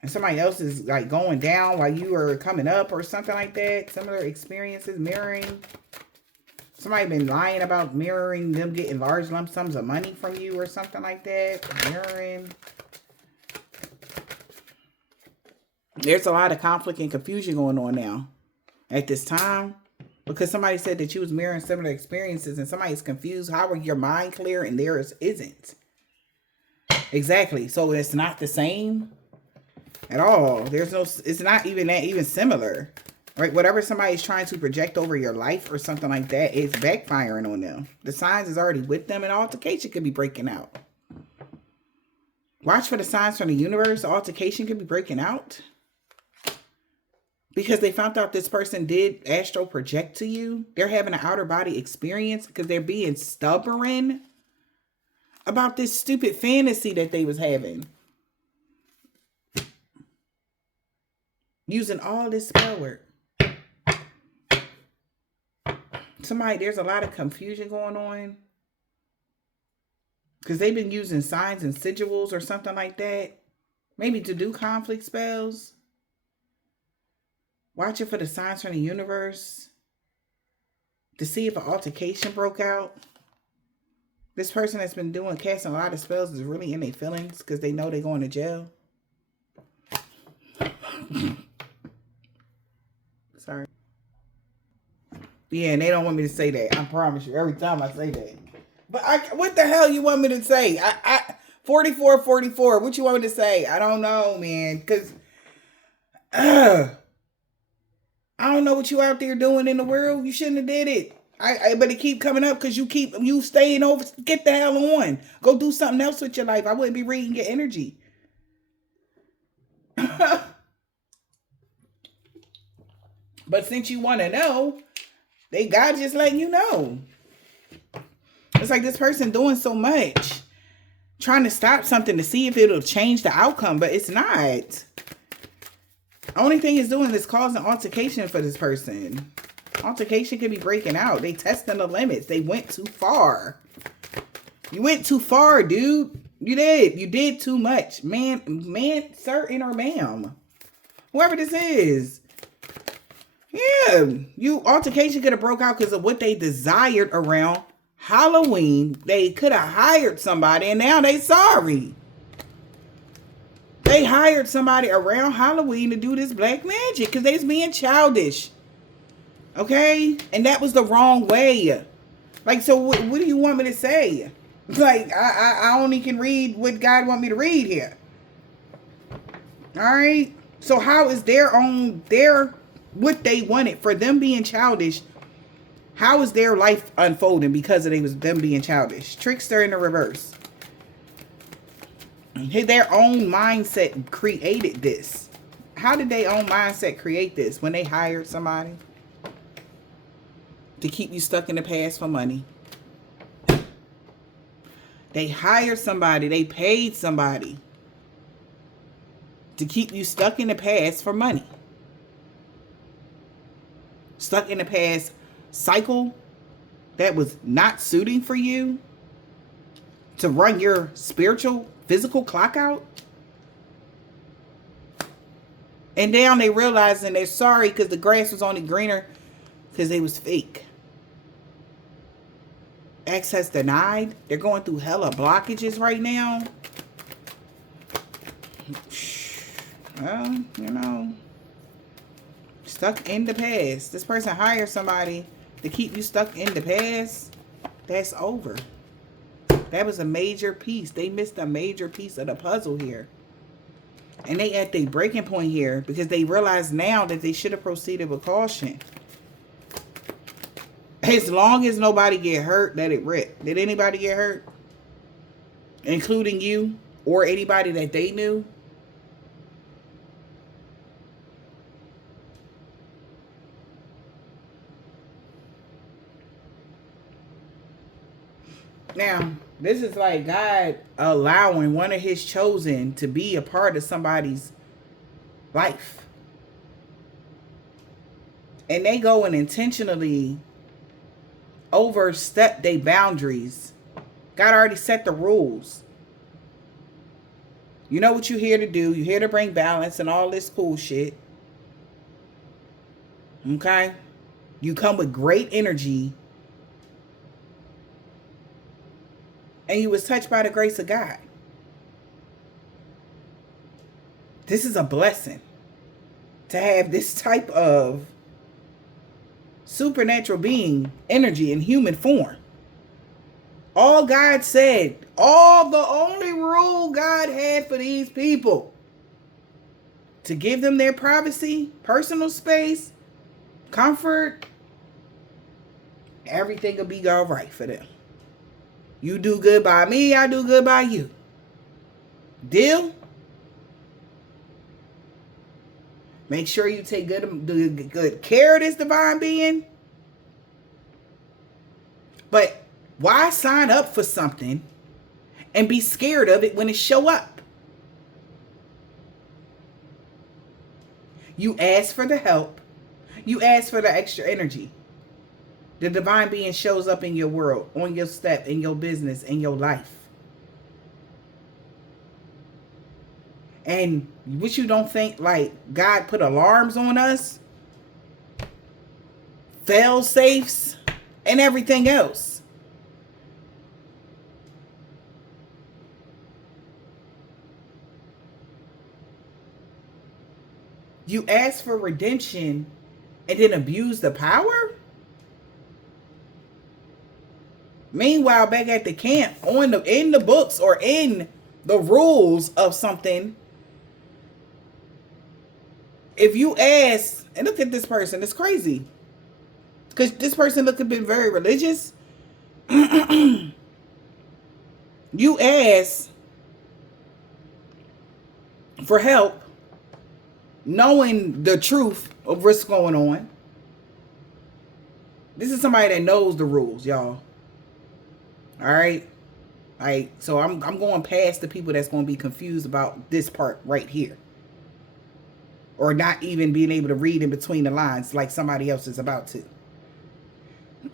And somebody else is like going down while you are coming up or something like that. Similar experiences, mirroring. Somebody been lying about mirroring them getting large lump sums of money from you or something like that. Mirroring. There's a lot of conflict and confusion going on now at this time. Because somebody said that you was mirroring similar experiences and somebody's confused. How are your mind clear and theirs isn't? Exactly. So it's not the same at all. It's not even similar. Right? Whatever somebody's trying to project over your life or something like that, it's backfiring on them. The signs is already with them and altercation could be breaking out. Watch for the signs from the universe. The altercation could be breaking out. Because they found out this person did astral project to you. They're having an outer body experience because they're being stubborn about this stupid fantasy that they was having. Using all this spell work. There's a lot of confusion going on. Because they've been using signs and sigils or something like that. Maybe to do conflict spells. Watching for the signs from the universe. To see if an altercation broke out. This person that's been casting a lot of spells is really in their feelings. Because they know they're going to jail. Sorry. Yeah, and they don't want me to say that. I promise you. Every time I say that. But what the hell you want me to say? 44. What you want me to say? I don't know, man. Because I don't know what you out there doing in the world. You shouldn't have did it. But it keep coming up because you staying over. Get the hell on. Go do something else with your life. I wouldn't be reading your energy. But since you want to know, God just letting you know. It's like this person doing so much, trying to stop something to see if it'll change the outcome, but it's not. Only thing it's doing is causing altercation for this person. Altercation could be breaking out. They testing the limits. They went too far. You went too far, dude. You did. You did too much. Man, sir, or ma'am. Whoever this is. Yeah. Altercation could have broke out because of what they desired around Halloween. They could have hired somebody and now they sorry. They hired somebody around Halloween to do this black magic because they was being childish. Okay? And that was the wrong way. Like, so what do you want me to say? Like, I only can read what God want me to read here. Alright? So how is what they wanted for them being childish? How is their life unfolding because of them being childish? Trickster in the reverse. Their own mindset created this. How did their own mindset create this? When they hired somebody to keep you stuck in the past for money. They hired somebody. They paid somebody to keep you stuck in the past for money. Stuck in the past cycle that was not suiting for you to run your spiritual, physical clock out. And now they realizing they're sorry because the grass was only greener because they was fake. Access denied. They're going through hella blockages right now. Well, stuck in the past. This person hired somebody to keep you stuck in the past. That's over. That was a major piece. They missed a major piece of the puzzle here. And they at their breaking point here because they realize now that they should have proceeded with caution. As long as nobody get hurt, let it rip. Did anybody get hurt? Including you or anybody that they knew? Now, this is like God allowing one of his chosen to be a part of somebody's life. And they go and intentionally overstep their boundaries. God already set the rules. You know what you're here to do. You're here to bring balance and all this cool shit. Okay? You come with great energy. And you was touched by the grace of God. This is a blessing to have this type of supernatural being, energy in human form. All God said, the only rule God had for these people, to give them their privacy, personal space, comfort, everything will be all right for them. You do good by me, I do good by you. Deal? Make sure you take good care of this divine being. But why sign up for something and be scared of it when it show up? You ask for the help. You ask for the extra energy. The divine being shows up in your world, on your step, in your business, in your life. And what you don't think, like, God put alarms on us, fail safes, and everything else. You ask for redemption and then abuse the power? Meanwhile, back at the camp, in the books or in the rules of something, if you ask, and look at this person, it's crazy. Because this person looked a bit very religious. You ask for help, knowing the truth of what's going on. This is somebody that knows the rules, y'all. All right. Like, so I'm going past the people that's going to be confused about this part right here, or not even being able to read in between the lines like somebody else is about to.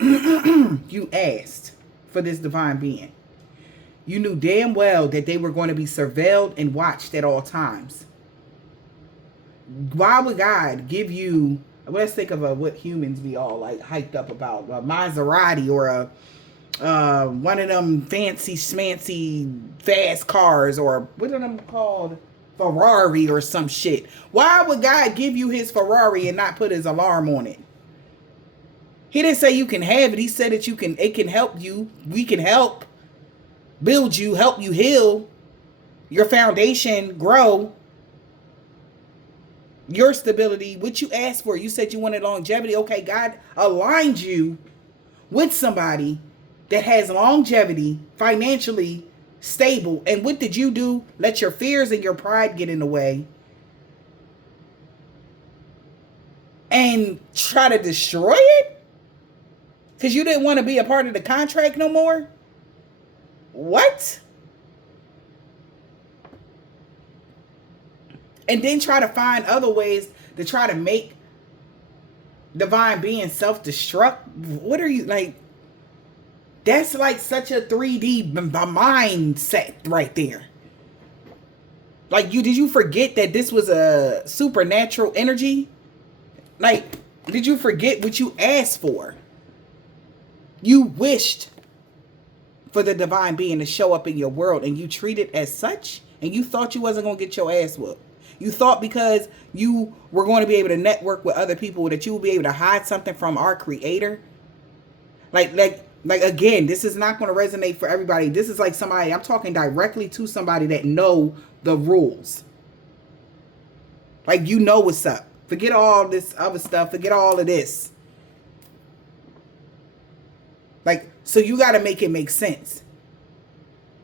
You asked for this divine being. You knew damn well that they were going to be surveilled and watched at all times. Why would God give you, let's think of what humans be all like hyped up about, a Maserati or one of them fancy schmancy fast cars, or what are them called, Ferrari or some shit. Why would God give you his Ferrari and not put his alarm on it? He didn't say you can have it. He said that you can. It can help you. We can help build you, help you heal your foundation, grow your stability. What you asked for, you said you wanted longevity. Okay, God aligned you with somebody that has longevity, financially stable. And what did you do? Let your fears and your pride get in the way and try to destroy it because you didn't want to be a part of the contract no more? What? And then try to find other ways to try to make divine being self-destruct. What are you, like? That's like such a 3D mindset right there. Like, did you forget that this was a supernatural energy? Like, did you forget what you asked for? You wished for the divine being to show up in your world, and you treat it as such, and you thought you wasn't going to get your ass whooped. You thought because you were going to be able to network with other people that you will be able to hide something from our creator. Like again, this is not going to resonate for everybody. This is like somebody, I'm talking directly to somebody that know the rules. Like, you know what's up. Forget all this other stuff. Forget all of this. Like, so you got to make it make sense.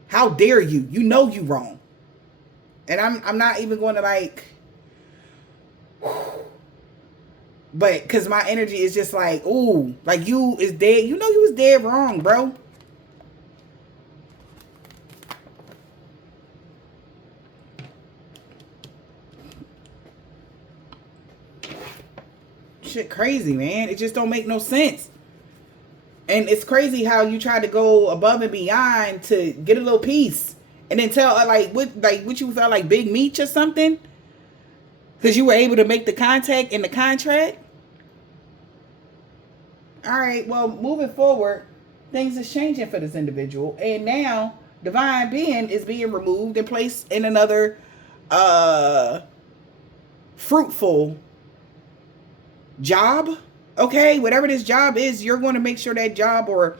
How dare you? You know you wrong. And I'm not even going to like, but because my energy is just like, ooh, like you is dead. You know you was dead wrong, bro. Shit crazy, man. It just don't make no sense. And it's crazy how you try to go above and beyond to get a little piece, and then tell what you felt like big meat or something, because you were able to make the contact in the contract. All right, well, moving forward, things is changing for this individual, and now divine being is being removed and placed in another fruitful job. Okay, whatever this job is, you're going to make sure that job, or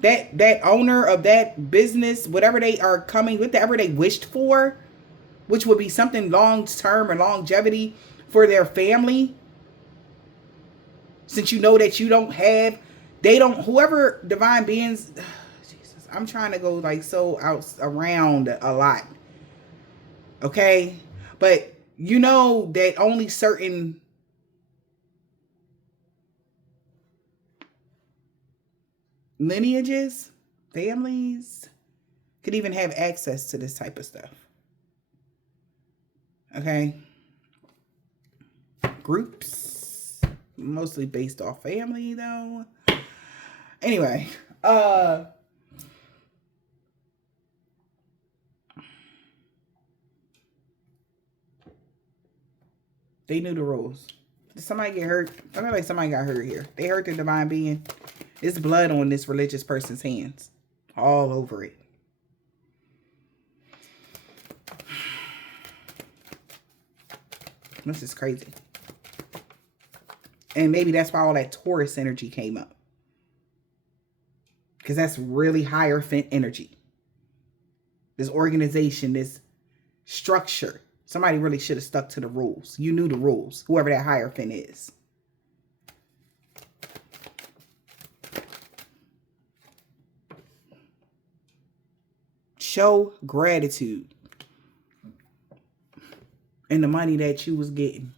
that owner of that business, whatever they are coming with, whatever they wished for, which would be something long term and longevity for their family. Since you know that you don't have, they don't, whoever divine beings, Jesus, I'm trying to go like so out around a lot. Okay, but you know that only certain lineages, families could even have access to this type of stuff. Okay. Groups, mostly based off family though. Anyway, they knew the rules. Did somebody get hurt? I feel like somebody got hurt here. They hurt the divine being. There's blood on this religious person's hands. All over it. This is crazy. And maybe that's why all that Taurus energy came up. Because that's really Hierophant energy. This organization, this structure. Somebody really should have stuck to the rules. You knew the rules. Whoever that Hierophant is. Show gratitude in the money that you was getting.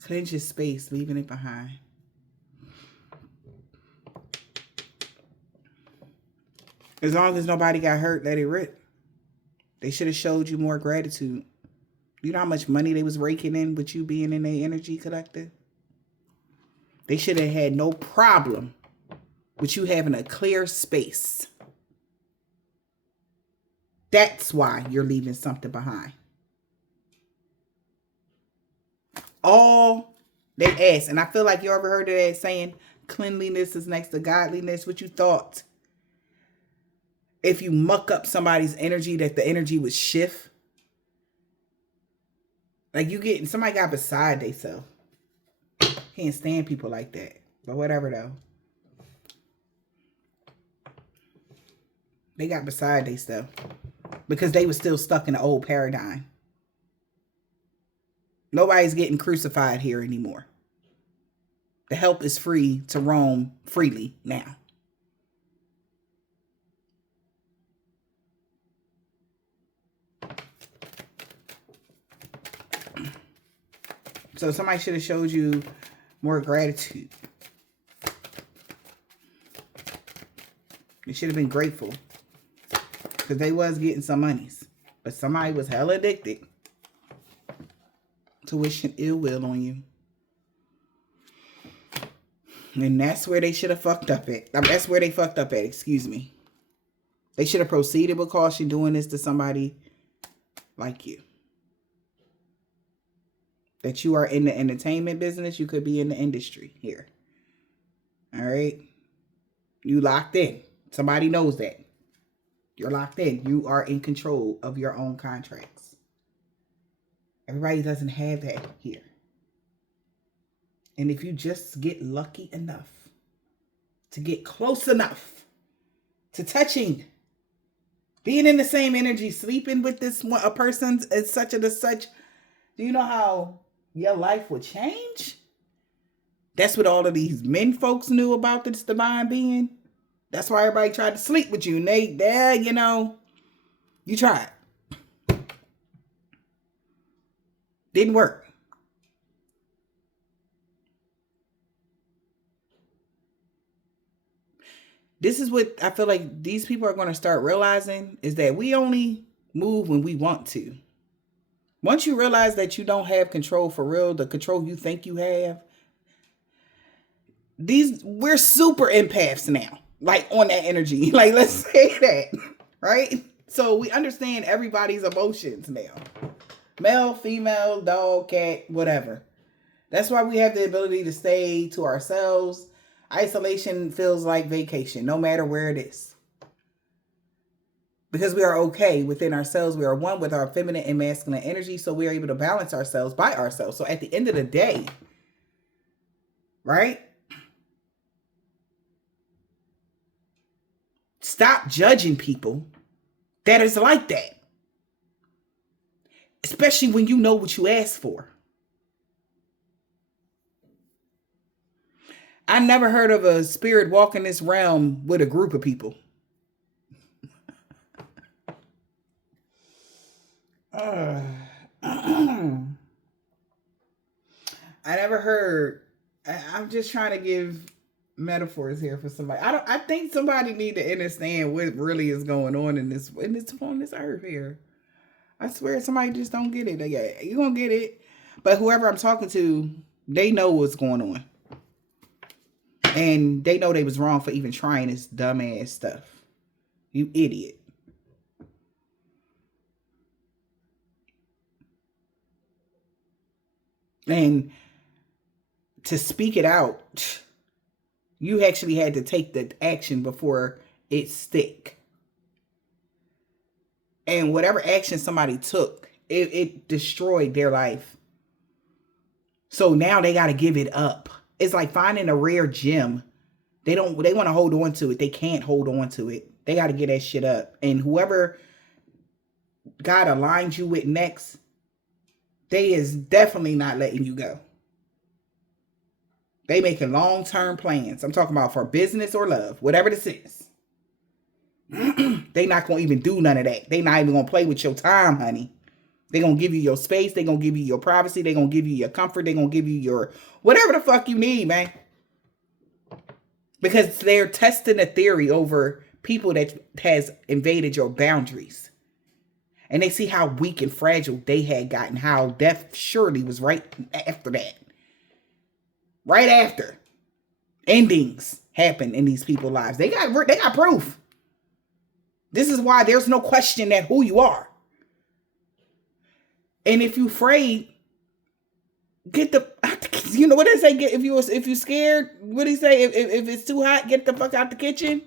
Cleanse your space, leaving it behind. As long as nobody got hurt, let it rip. They should have showed you more gratitude. You know how much money they was raking in with you being in their energy collective? They should have had no problem with you having a clear space. That's why you're leaving something behind. All they ask, and I feel like you ever heard of that saying, cleanliness is next to godliness. What you thought? If you muck up somebody's energy, that the energy would shift. Like somebody got beside themselves. Can't stand people like that. But whatever though. They got beside themselves. Because they were still stuck in the old paradigm. Nobody's getting crucified here anymore. The help is free to roam freely now. So somebody should have showed you more gratitude. They should have been grateful. Because they was getting some monies. But somebody was hella addicted to wishing ill will on you. And that's where they should have fucked up at. That's where they fucked up at, excuse me. They should have proceeded with caution doing this to somebody like you. That you are in the entertainment business, you could be in the industry here. All right? You locked in. Somebody knows that. You're locked in. You are in control of your own contracts. Everybody doesn't have that here. And if you just get lucky enough to get close enough to touching, being in the same energy, sleeping with a person as such and as such, do you know how your life would change? That's what all of these men folks knew about this divine being. That's why everybody tried to sleep with you. And you tried. Didn't work. This is what I feel like these people are going to start realizing, is that we only move when we want to. Once you realize that you don't have control for real, the control you think you have, we're super empaths now, like on that energy. Like, let's say that, right? So we understand everybody's emotions now. Male, female, dog, cat, whatever. That's why we have the ability to stay to ourselves. Isolation feels like vacation, no matter where it is. Because we are okay within ourselves. We are one with our feminine and masculine energy. So we are able to balance ourselves by ourselves. So at the end of the day, right? Stop judging people that is like that. Especially when you know what you asked for. I never heard of a spirit walking this realm with a group of people. I never heard. I'm just trying to give metaphors here for somebody. I think somebody need to understand what really is going on on this earth here. I swear somebody just don't get it. Yeah, you gonna get it. But whoever I'm talking to, they know what's going on. And they know they was wrong for even trying this dumbass stuff. You idiot. And to speak it out, you actually had to take the action before it stick. And whatever action somebody took, it destroyed their life. So now they got to give it up. It's like finding a rare gem. They want to hold on to it. They can't hold on to it. They got to get that shit up. And whoever God aligns you with next, they is definitely not letting you go. They making long-term plans. I'm talking about for business or love, whatever this is. They not going to even do none of that. They not even going to play with your time, honey. They going to give you your space. They going to give you your privacy. They going to give you your comfort. They going to give you your whatever the fuck you need, man. Because they're testing a theory over people that has invaded your boundaries. And they see how weak and fragile they had gotten, how death surely was right after that. Right after. Endings happen in these people's lives. They got proof. This is why there's no question that who you are. And if you afraid, get the, you know what they say? If you scared, what do you say? If it's too hot, get the fuck out the kitchen.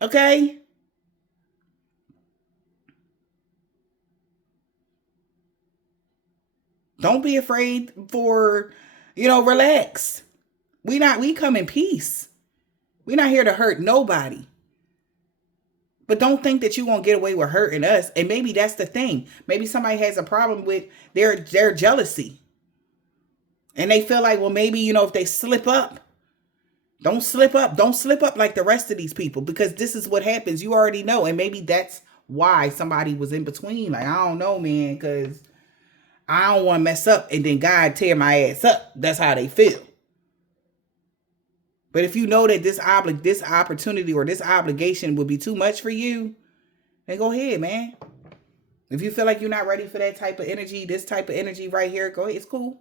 Okay. Don't be afraid for, relax. We come in peace. We're not here to hurt nobody. But don't think that you're going to get away with hurting us. And maybe that's the thing. Maybe somebody has a problem with their jealousy. And they feel like, well, maybe, if they slip up. Don't slip up. Don't slip up like the rest of these people. Because this is what happens. You already know. And maybe that's why somebody was in between. Like, I don't know, man. Because I don't want to mess up. And then God tear my ass up. That's how they feel. But if you know that this opportunity or this obligation would be too much for you, then go ahead, man. If you feel like you're not ready for that type of energy, this type of energy right here, go ahead. It's cool.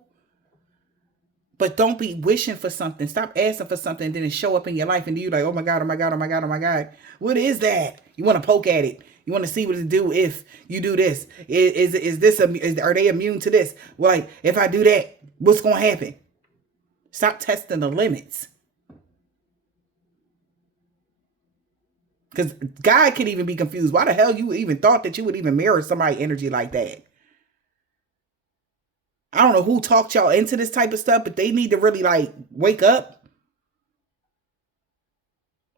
But don't be wishing for something. Stop asking for something and then it show up in your life and you're like, oh my God, oh my God, oh my God, oh my God. What is that? You want to poke at it. You want to see what it do if you do this. Are they immune to this? Like, if I do that, what's going to happen? Stop testing the limits. Because God could even be confused. Why the hell you even thought that you would even mirror somebody's energy like that? I don't know who talked y'all into this type of stuff, but they need to really wake up.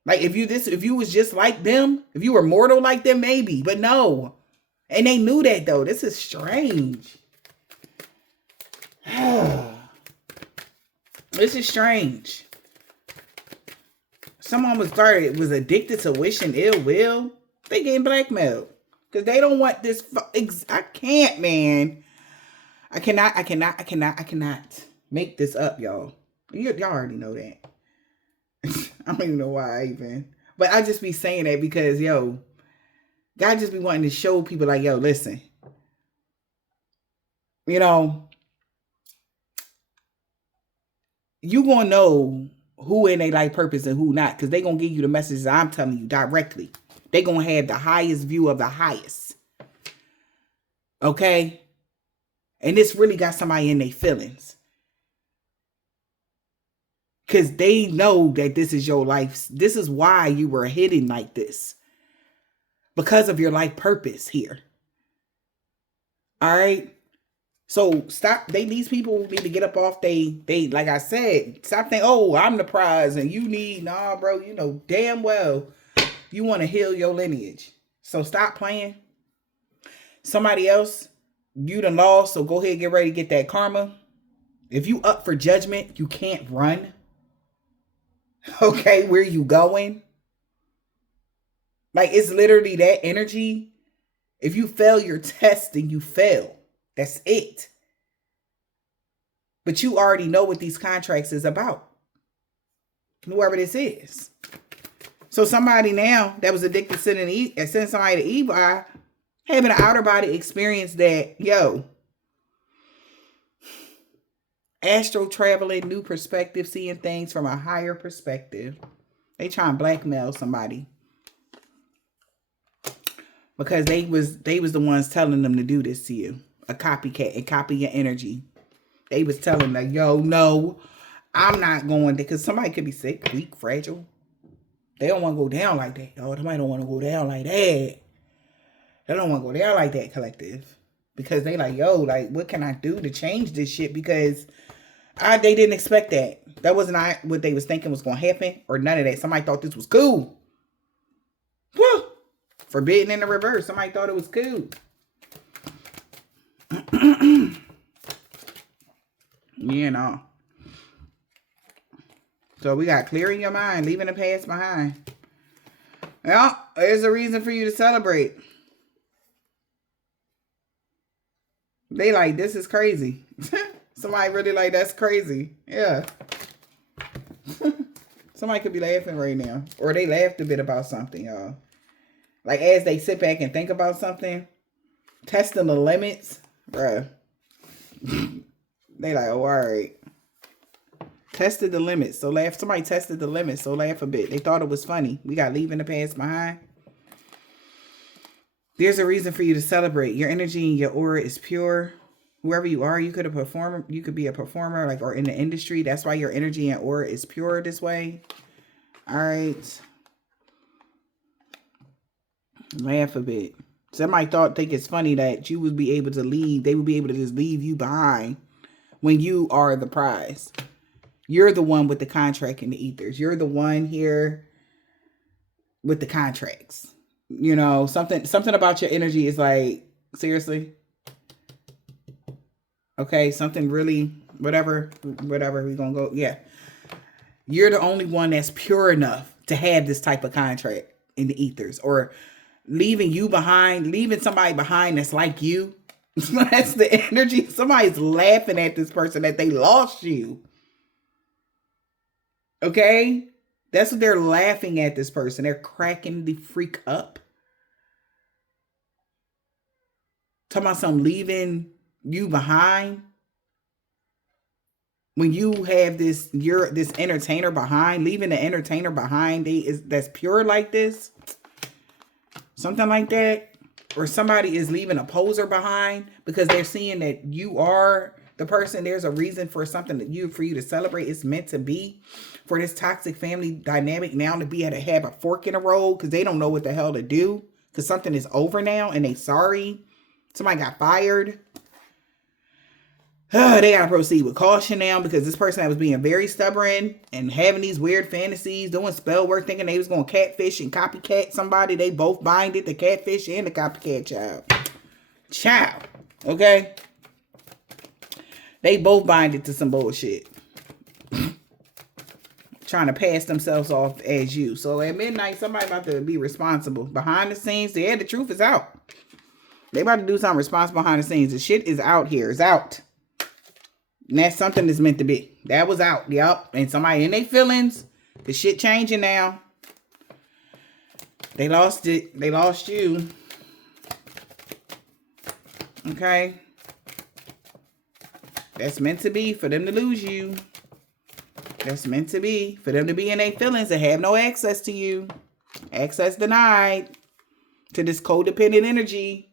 Like if you was just like them, if you were mortal like them, maybe, but no. And they knew that though. This is strange. This is strange. Someone was addicted to wishing ill will. They getting blackmailed because they don't want this. I can't, man. I cannot make this up, y'all. Y'all already know that. I don't even know why I even. But I just be saying that because, God just be wanting to show people like, listen. You gonna know who in their life purpose and who not, because they gonna give you the messages I'm telling you directly. They gonna have the highest view of the highest. Okay? And this really got somebody in their feelings. Because they know that this is your life. This is why you were hidden like this. Because of your life purpose here. All right? So stop. These people need to get up off they like I said, stop thinking, oh, I'm the prize and you need, nah, bro, you know damn well you want to heal your lineage. So stop playing. Somebody else, you done lost, so go ahead and get ready to get that karma. If you up for judgment, you can't run. Okay, where you going? Like, it's literally that energy. If you fail your test, then you fail. That's it. But you already know what these contracts is about. Whoever this is. So somebody now that was addicted to sending somebody to evil eye, having an outer body experience that, astral traveling, new perspective, seeing things from a higher perspective. They try and blackmail somebody. Because they was the ones telling them to do this to you. A copycat and copy your energy. They was telling them, no, I'm not going there. Because somebody could be sick, weak, fragile. They don't want to go down like that. Somebody don't want to go down like that. They don't want to go down like that, collective. Because they what can I do to change this shit? Because they didn't expect that. That wasn't what they was thinking was going to happen. Or none of that. Somebody thought this was cool. Whew. Forbidden in the reverse. Somebody thought it was cool. So we got clearing your mind, leaving the past behind. Yeah, there's a reason for you to celebrate. They like, this is crazy. Somebody really like, that's crazy. Yeah. Somebody could be laughing right now. Or they laughed a bit about something, y'all. Like, as they sit back and think about something, testing the limits, bruh. They like, oh, all right. Tested the limits. So laugh. Somebody tested the limits. So laugh a bit. They thought it was funny. We got leaving the past behind. There's a reason for you to celebrate. Your energy and your aura is pure. Whoever you are, you could be a performer, like, or in the industry. That's why your energy and aura is pure this way. All right. Laugh a bit. Somebody think it's funny that you would be able to leave. They would be able to just leave you behind when you are the prize. You're the one with the contract in the ethers. You're the one here with the contracts. You know, something about your energy is like, seriously? Okay, something really, whatever, we're going to go. Yeah. You're the only one that's pure enough to have this type of contract in the ethers. Or leaving somebody behind that's like you. That's the energy. Somebody's laughing at this person that they lost you. Okay? That's what they're laughing at this person. They're cracking the freak up. Talking about some leaving you behind. When you have this entertainer behind, leaving the entertainer behind, that's pure like this. Something like that. Or somebody is leaving a poser behind because they're seeing that you are the person. There's a reason for something for you to celebrate. It's meant to be for this toxic family dynamic now to be able to have a fork in the road because they don't know what the hell to do because something is over now and they sorry. Somebody got fired. They got to proceed with caution now because this person that was being very stubborn and having these weird fantasies, doing spell work, thinking they was going to catfish and copycat somebody. They both binded, the catfish and the copycat child. Okay? They both binded to some bullshit. Trying to pass themselves off as you. So at midnight, somebody about to be responsible. Behind the scenes, the truth is out. They about to do something responsible behind the scenes. The shit is out here. It's out. And that's something that's meant to be. That was out. Yep. And somebody in their feelings. The shit changing now. They lost it. They lost you. Okay. That's meant to be for them to lose you. That's meant to be for them to be in their feelings and have no access to you. Access denied to this codependent energy.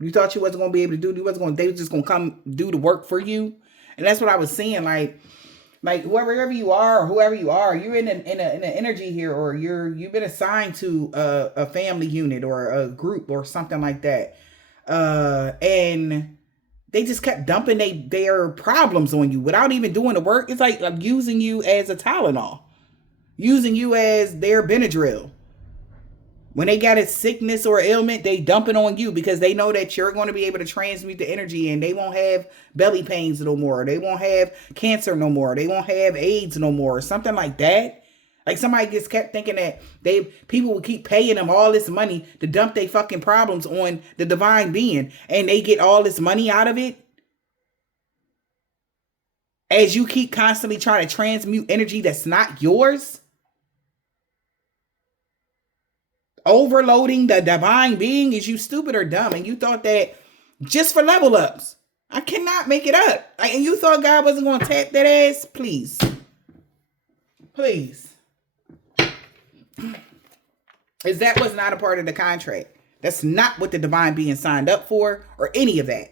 You thought you wasn't going to be able to do, they was just going to come do the work for you. And that's what I was seeing. Like whoever you are, you're in an energy here, or you've been assigned to a family unit or a group or something like that. And they just kept dumping their problems on you without even doing the work. It's like using you as a Tylenol, using you as their Benadryl. When they got a sickness or ailment, they dump it on you because they know that you're going to be able to transmute the energy and they won't have belly pains no more. They won't have cancer no more. They won't have AIDS no more. Something like that. Like somebody just kept thinking that people would keep paying them all this money to dump their fucking problems on the divine being and they get all this money out of it. As you keep constantly trying to transmute energy that's not yours. Overloading the divine being. Is you stupid or dumb? And you thought that just for level ups. I cannot make it up. And you thought God wasn't going to tap that ass? Please. Please. Is that was not a part of the contract. That's not what the divine being signed up for or any of that.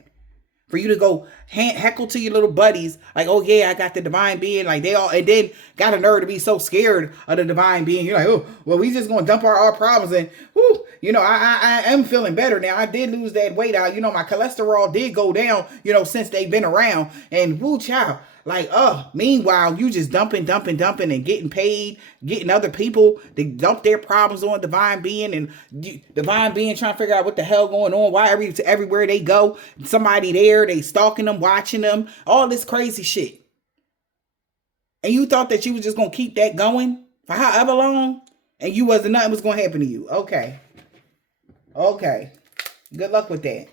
For you to go heckle to your little buddies like, oh yeah, I got the divine being. Like they all, and then got a nerve to be so scared of the divine being. You're like, oh, well, we just gonna dump our problems and, whoo, you know, I am feeling better now. I did lose that weight out. You know, my cholesterol did go down, you know, since they've been around. And woo, child. Like, meanwhile, you just dumping and getting paid, getting other people to dump their problems on divine being and divine being trying to figure out what the hell going on. Why everywhere they go, somebody there, they stalking them, watching them, all this crazy shit. And you thought that you was just going to keep that going for however long, and you wasn't, nothing was going to happen to you. Okay. Okay. Good luck with that.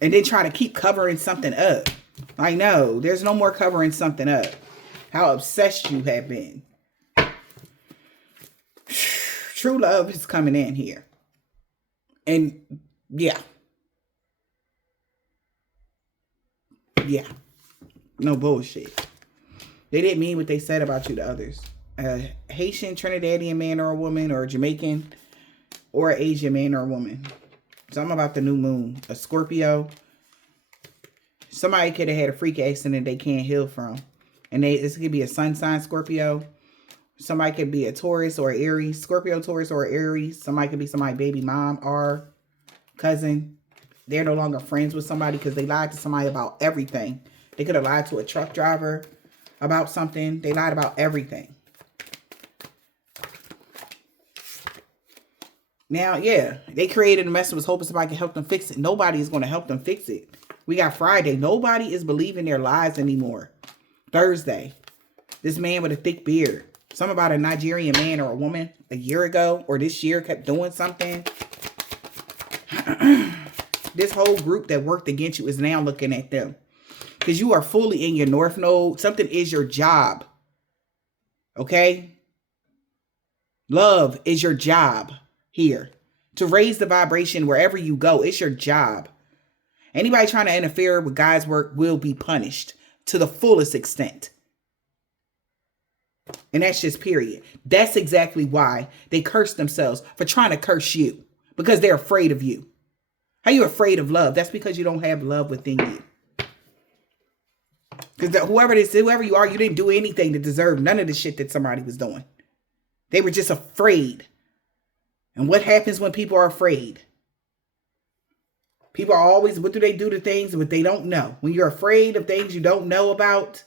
And then try to keep covering something up. Like, no, there's no more covering something up. How obsessed you have been. True love is coming in here. And yeah. Yeah. No bullshit. They didn't mean what they said about you to others. A Haitian, Trinidadian man or a woman, or a Jamaican or an Asian man or a woman. Something about the new moon. A Scorpio. Somebody could have had a freak accident they can't heal from. And this could be a sun sign Scorpio. Somebody could be a Taurus or Aries. Scorpio, Taurus, or Aries. Somebody could be somebody's baby mom or cousin. They're no longer friends with somebody because they lied to somebody about everything. They could have lied to a truck driver about something. They lied about everything. Now, yeah, they created a mess and was hoping somebody could help them fix it. Nobody is going to help them fix it. We got Friday. Nobody is believing their lies anymore. Thursday, this man with a thick beard. Something about a Nigerian man or a woman a year ago or this year kept doing something. This whole group that worked against you is now looking at them. Because you are fully in your North Node. Something is your job. Okay? Love is your job here. To raise the vibration wherever you go. It's your job. Anybody trying to interfere with God's work will be punished to the fullest extent. And that's just period. That's exactly why they curse themselves for trying to curse you. Because they're afraid of you. How are you afraid of love? That's because you don't have love within you. Because whoever you are, you didn't do anything to deserve none of the shit that somebody was doing. They were just afraid. And what happens when people are afraid? People are always, what do they do to things what they don't know? When you're afraid of things you don't know about,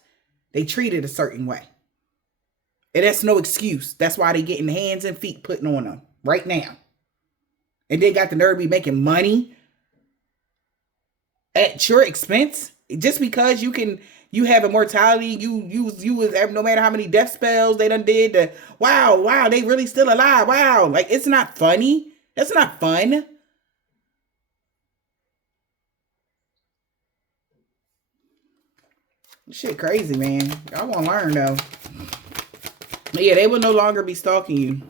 they treat it a certain way. And that's no excuse. That's why they getting hands and feet put on them right now. And they got the nerve to be making money at your expense. Just because you have immortality, you was no matter how many death spells they done did, wow, they really still alive. Wow. Like, it's not funny. That's not fun. Shit crazy, man. I want to learn though. But yeah, they will no longer be stalking you.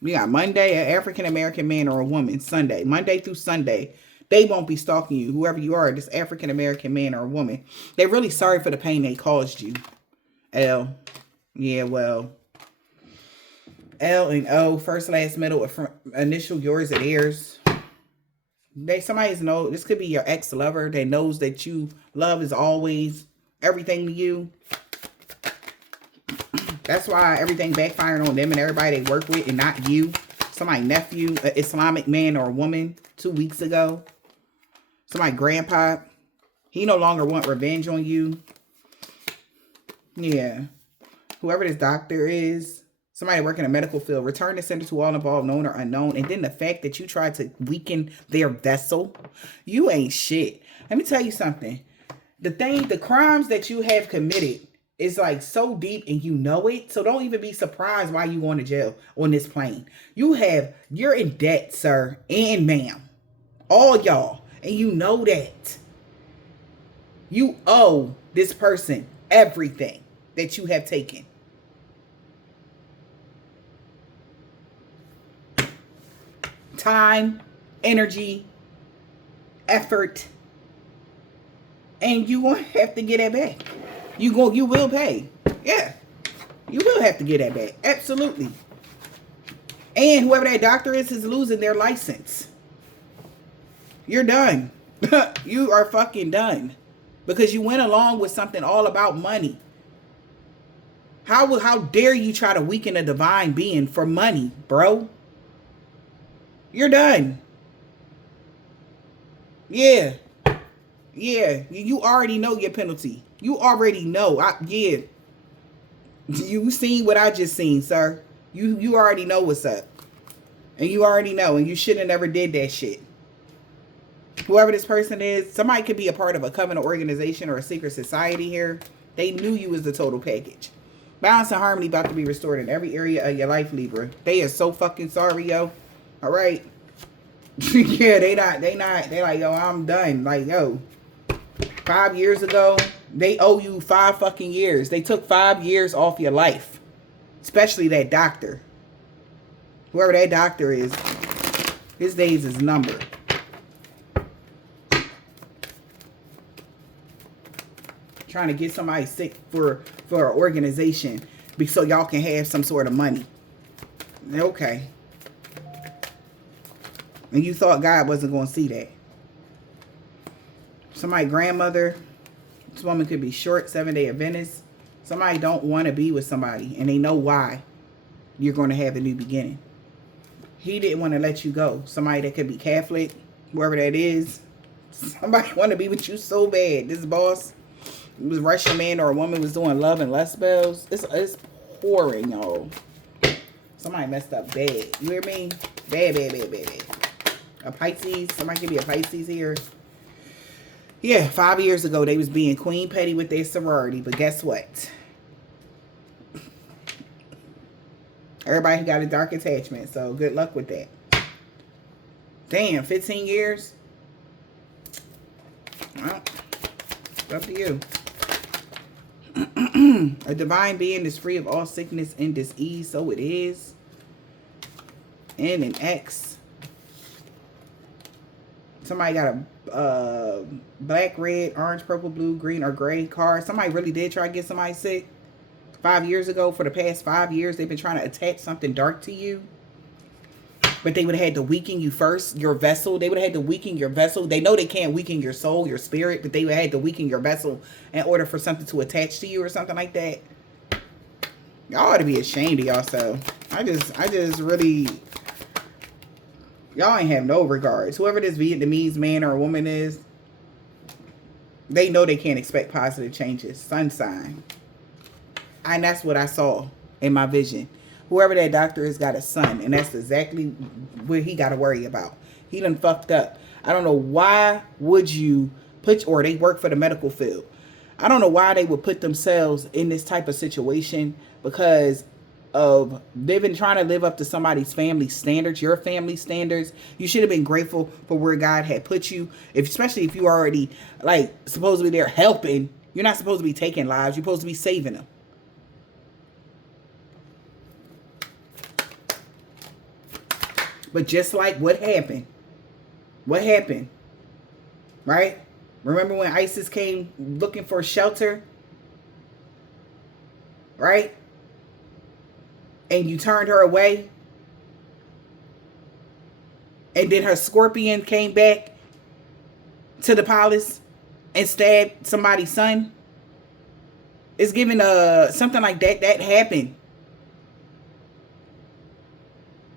We got Monday, an African American man or a woman. Sunday, Monday through Sunday, they won't be stalking you. Whoever you are, this African American man or a woman. They're really sorry for the pain they caused you. L. Yeah, well. L and O, first, last, middle, initial, yours, and theirs. Somebody's know. This could be your ex-lover that knows that you love is always everything to you. That's why everything backfiring on them and everybody they work with and not you. Somebody nephew, an Islamic man or a woman 2 weeks ago. Somebody grandpa. He no longer want revenge on you. Yeah. Whoever this doctor is. Somebody working in a medical field. Return the sender to all involved, known or unknown. And then the fact that you tried to weaken their vessel. You ain't shit. Let me tell you something. The crimes that you have committed is like so deep and you know it. So don't even be surprised why you going to jail on this plane. You're in debt, sir and ma'am. All y'all. And you know that. You owe this person everything that you have taken. Time, energy, effort. And you won't have to get it back. You will pay. Yeah. You will have to get that back. Absolutely. And whoever that doctor is losing their license. You're done. You are fucking done. Because you went along with something all about money. How dare you try to weaken a divine being for money, bro? You're done. Yeah. Yeah. You already know your penalty. You already know. Yeah. You seen what I just seen, sir. You already know what's up. And you already know. And you should have never did that shit. Whoever this person is, somebody could be a part of a covenant organization or a secret society here. They knew you was the total package. Balance and harmony about to be restored in every area of your life, Libra. They are so fucking sorry, yo. All right. Yeah, they like, yo, I'm done. Like, yo, 5 years ago, they owe you 5 fucking years. They took 5 years off your life. Especially that doctor. Whoever that doctor is, his days is numbered. Trying to get somebody sick for an organization so y'all can have some sort of money. Okay. And you thought God wasn't going to see that. Somebody grandmother. This woman could be short, 7-day Adventist. Somebody don't want to be with somebody and they know why. You're going to have a new beginning. He didn't want to let you go. Somebody that could be Catholic, whoever that is. Somebody want to be with you so bad. This boss was Russian man or a woman was doing love and lust spells. It's pouring, y'all. Somebody messed up bad. You hear me? Bad. A Pisces. Somebody could be a Pisces here. Yeah, 5 years ago, they was being queen petty with their sorority. But guess what? Everybody got a dark attachment. So good luck with that. Damn, 15 years? Well, it's up to you. A divine being is free of all sickness and disease. So it is. And an X. Somebody got a black, red, orange, purple, blue, green, or gray card. Somebody really did try to get somebody sick 5 years ago. For the past 5 years, they've been trying to attach something dark to you. But they would have had to weaken you first, your vessel. They would have had to weaken your vessel. They know they can't weaken your soul, your spirit, but they would have had to weaken your vessel in order for something to attach to you or something like that. Y'all ought to be ashamed of yourself. I just really... Y'all ain't have no regards. Whoever this Vietnamese man or woman is, they know they can't expect positive changes. Sun sign. And that's what I saw in my vision. Whoever that doctor is got a son. And that's exactly what he got to worry about. He done fucked up. I don't know why would you put... Or they work for the medical field. I don't know why they would put themselves in this type of situation. Because... of trying to live up to somebody's family standards, your family standards. You should have been grateful for where God had put you. Especially if you already, like, supposedly they're helping. You're not supposed to be taking lives. You're supposed to be saving them. But just like what happened? What happened? Right? Remember when ISIS came looking for shelter? Right? And you turned her away. And then her scorpion came back to the palace and stabbed somebody's son. It's giving something like that. That happened.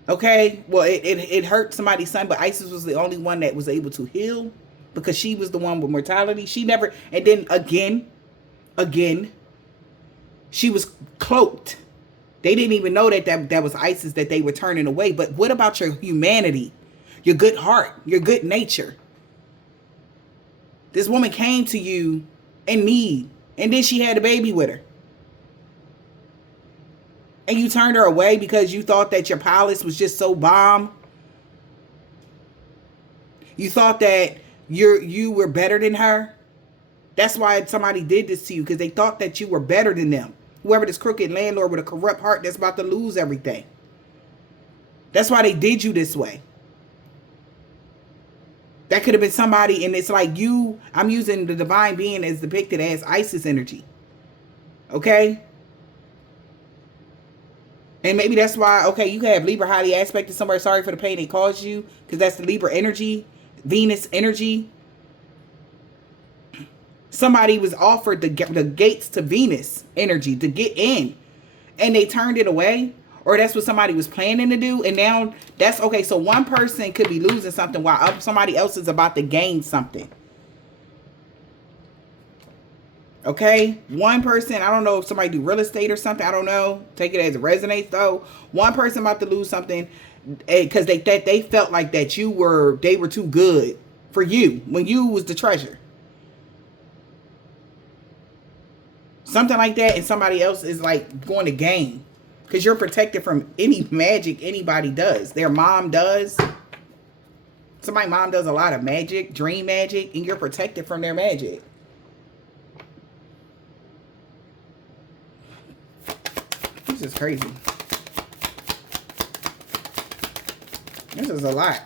Okay? Well, it hurt somebody's son, but Isis was the only one that was able to heal. Because she was the one with mortality. She never... And then again, she was cloaked. They didn't even know that was ISIS that they were turning away. But what about your humanity? Your good heart? Your good nature? This woman came to you in need. And then she had a baby with her. And you turned her away because you thought that your palace was just so bomb. You thought that you were better than her. That's why somebody did this to you. Because they thought that you were better than them. Whoever this crooked landlord with a corrupt heart that's about to lose everything. That's why they did you this way. That could have been somebody, and it's like you, I'm using the divine being as depicted as Isis energy. Okay? And maybe that's why, okay, you can have Libra highly aspected somewhere. Sorry for the pain they caused you. Because that's the Libra energy. Venus energy. Somebody was offered the gates to Venus energy to get in. And they turned it away. Or that's what somebody was planning to do. And now that's okay. So one person could be losing something while somebody else is about to gain something. Okay. One person, I don't know if somebody do real estate or something. I don't know. Take it as it resonates though. One person about to lose something because they felt like that they were too good for you when you was the treasure. Something like that, and somebody else is like going to gain. Because you're protected from any magic anybody does. Their mom does. Somebody's mom does a lot of magic, dream magic, and you're protected from their magic. This is crazy. This is a lot.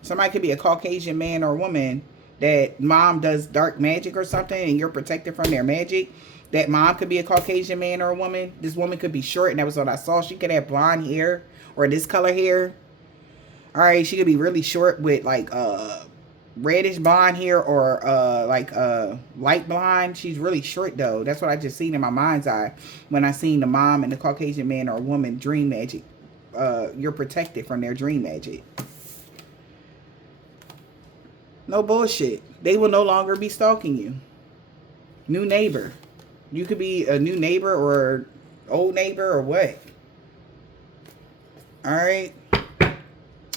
Somebody could be a Caucasian man or woman that mom does dark magic or something, and you're protected from their magic. That mom could be a Caucasian man or a woman. This woman could be short, and that was what I saw. She could have blonde hair or this color hair. All right, she could be really short with like reddish blonde hair or light blonde. She's really short though. That's what I just seen in my mind's eye when I seen the mom and the Caucasian man or woman dream magic. You're protected from their dream magic. No bullshit. They will no longer be stalking you. New neighbor. You could be a new neighbor or old neighbor or what. Alright.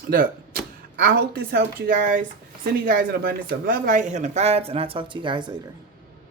Look. I hope this helped you guys. Send you guys an abundance of love, light, and healing vibes. And I'll talk to you guys later.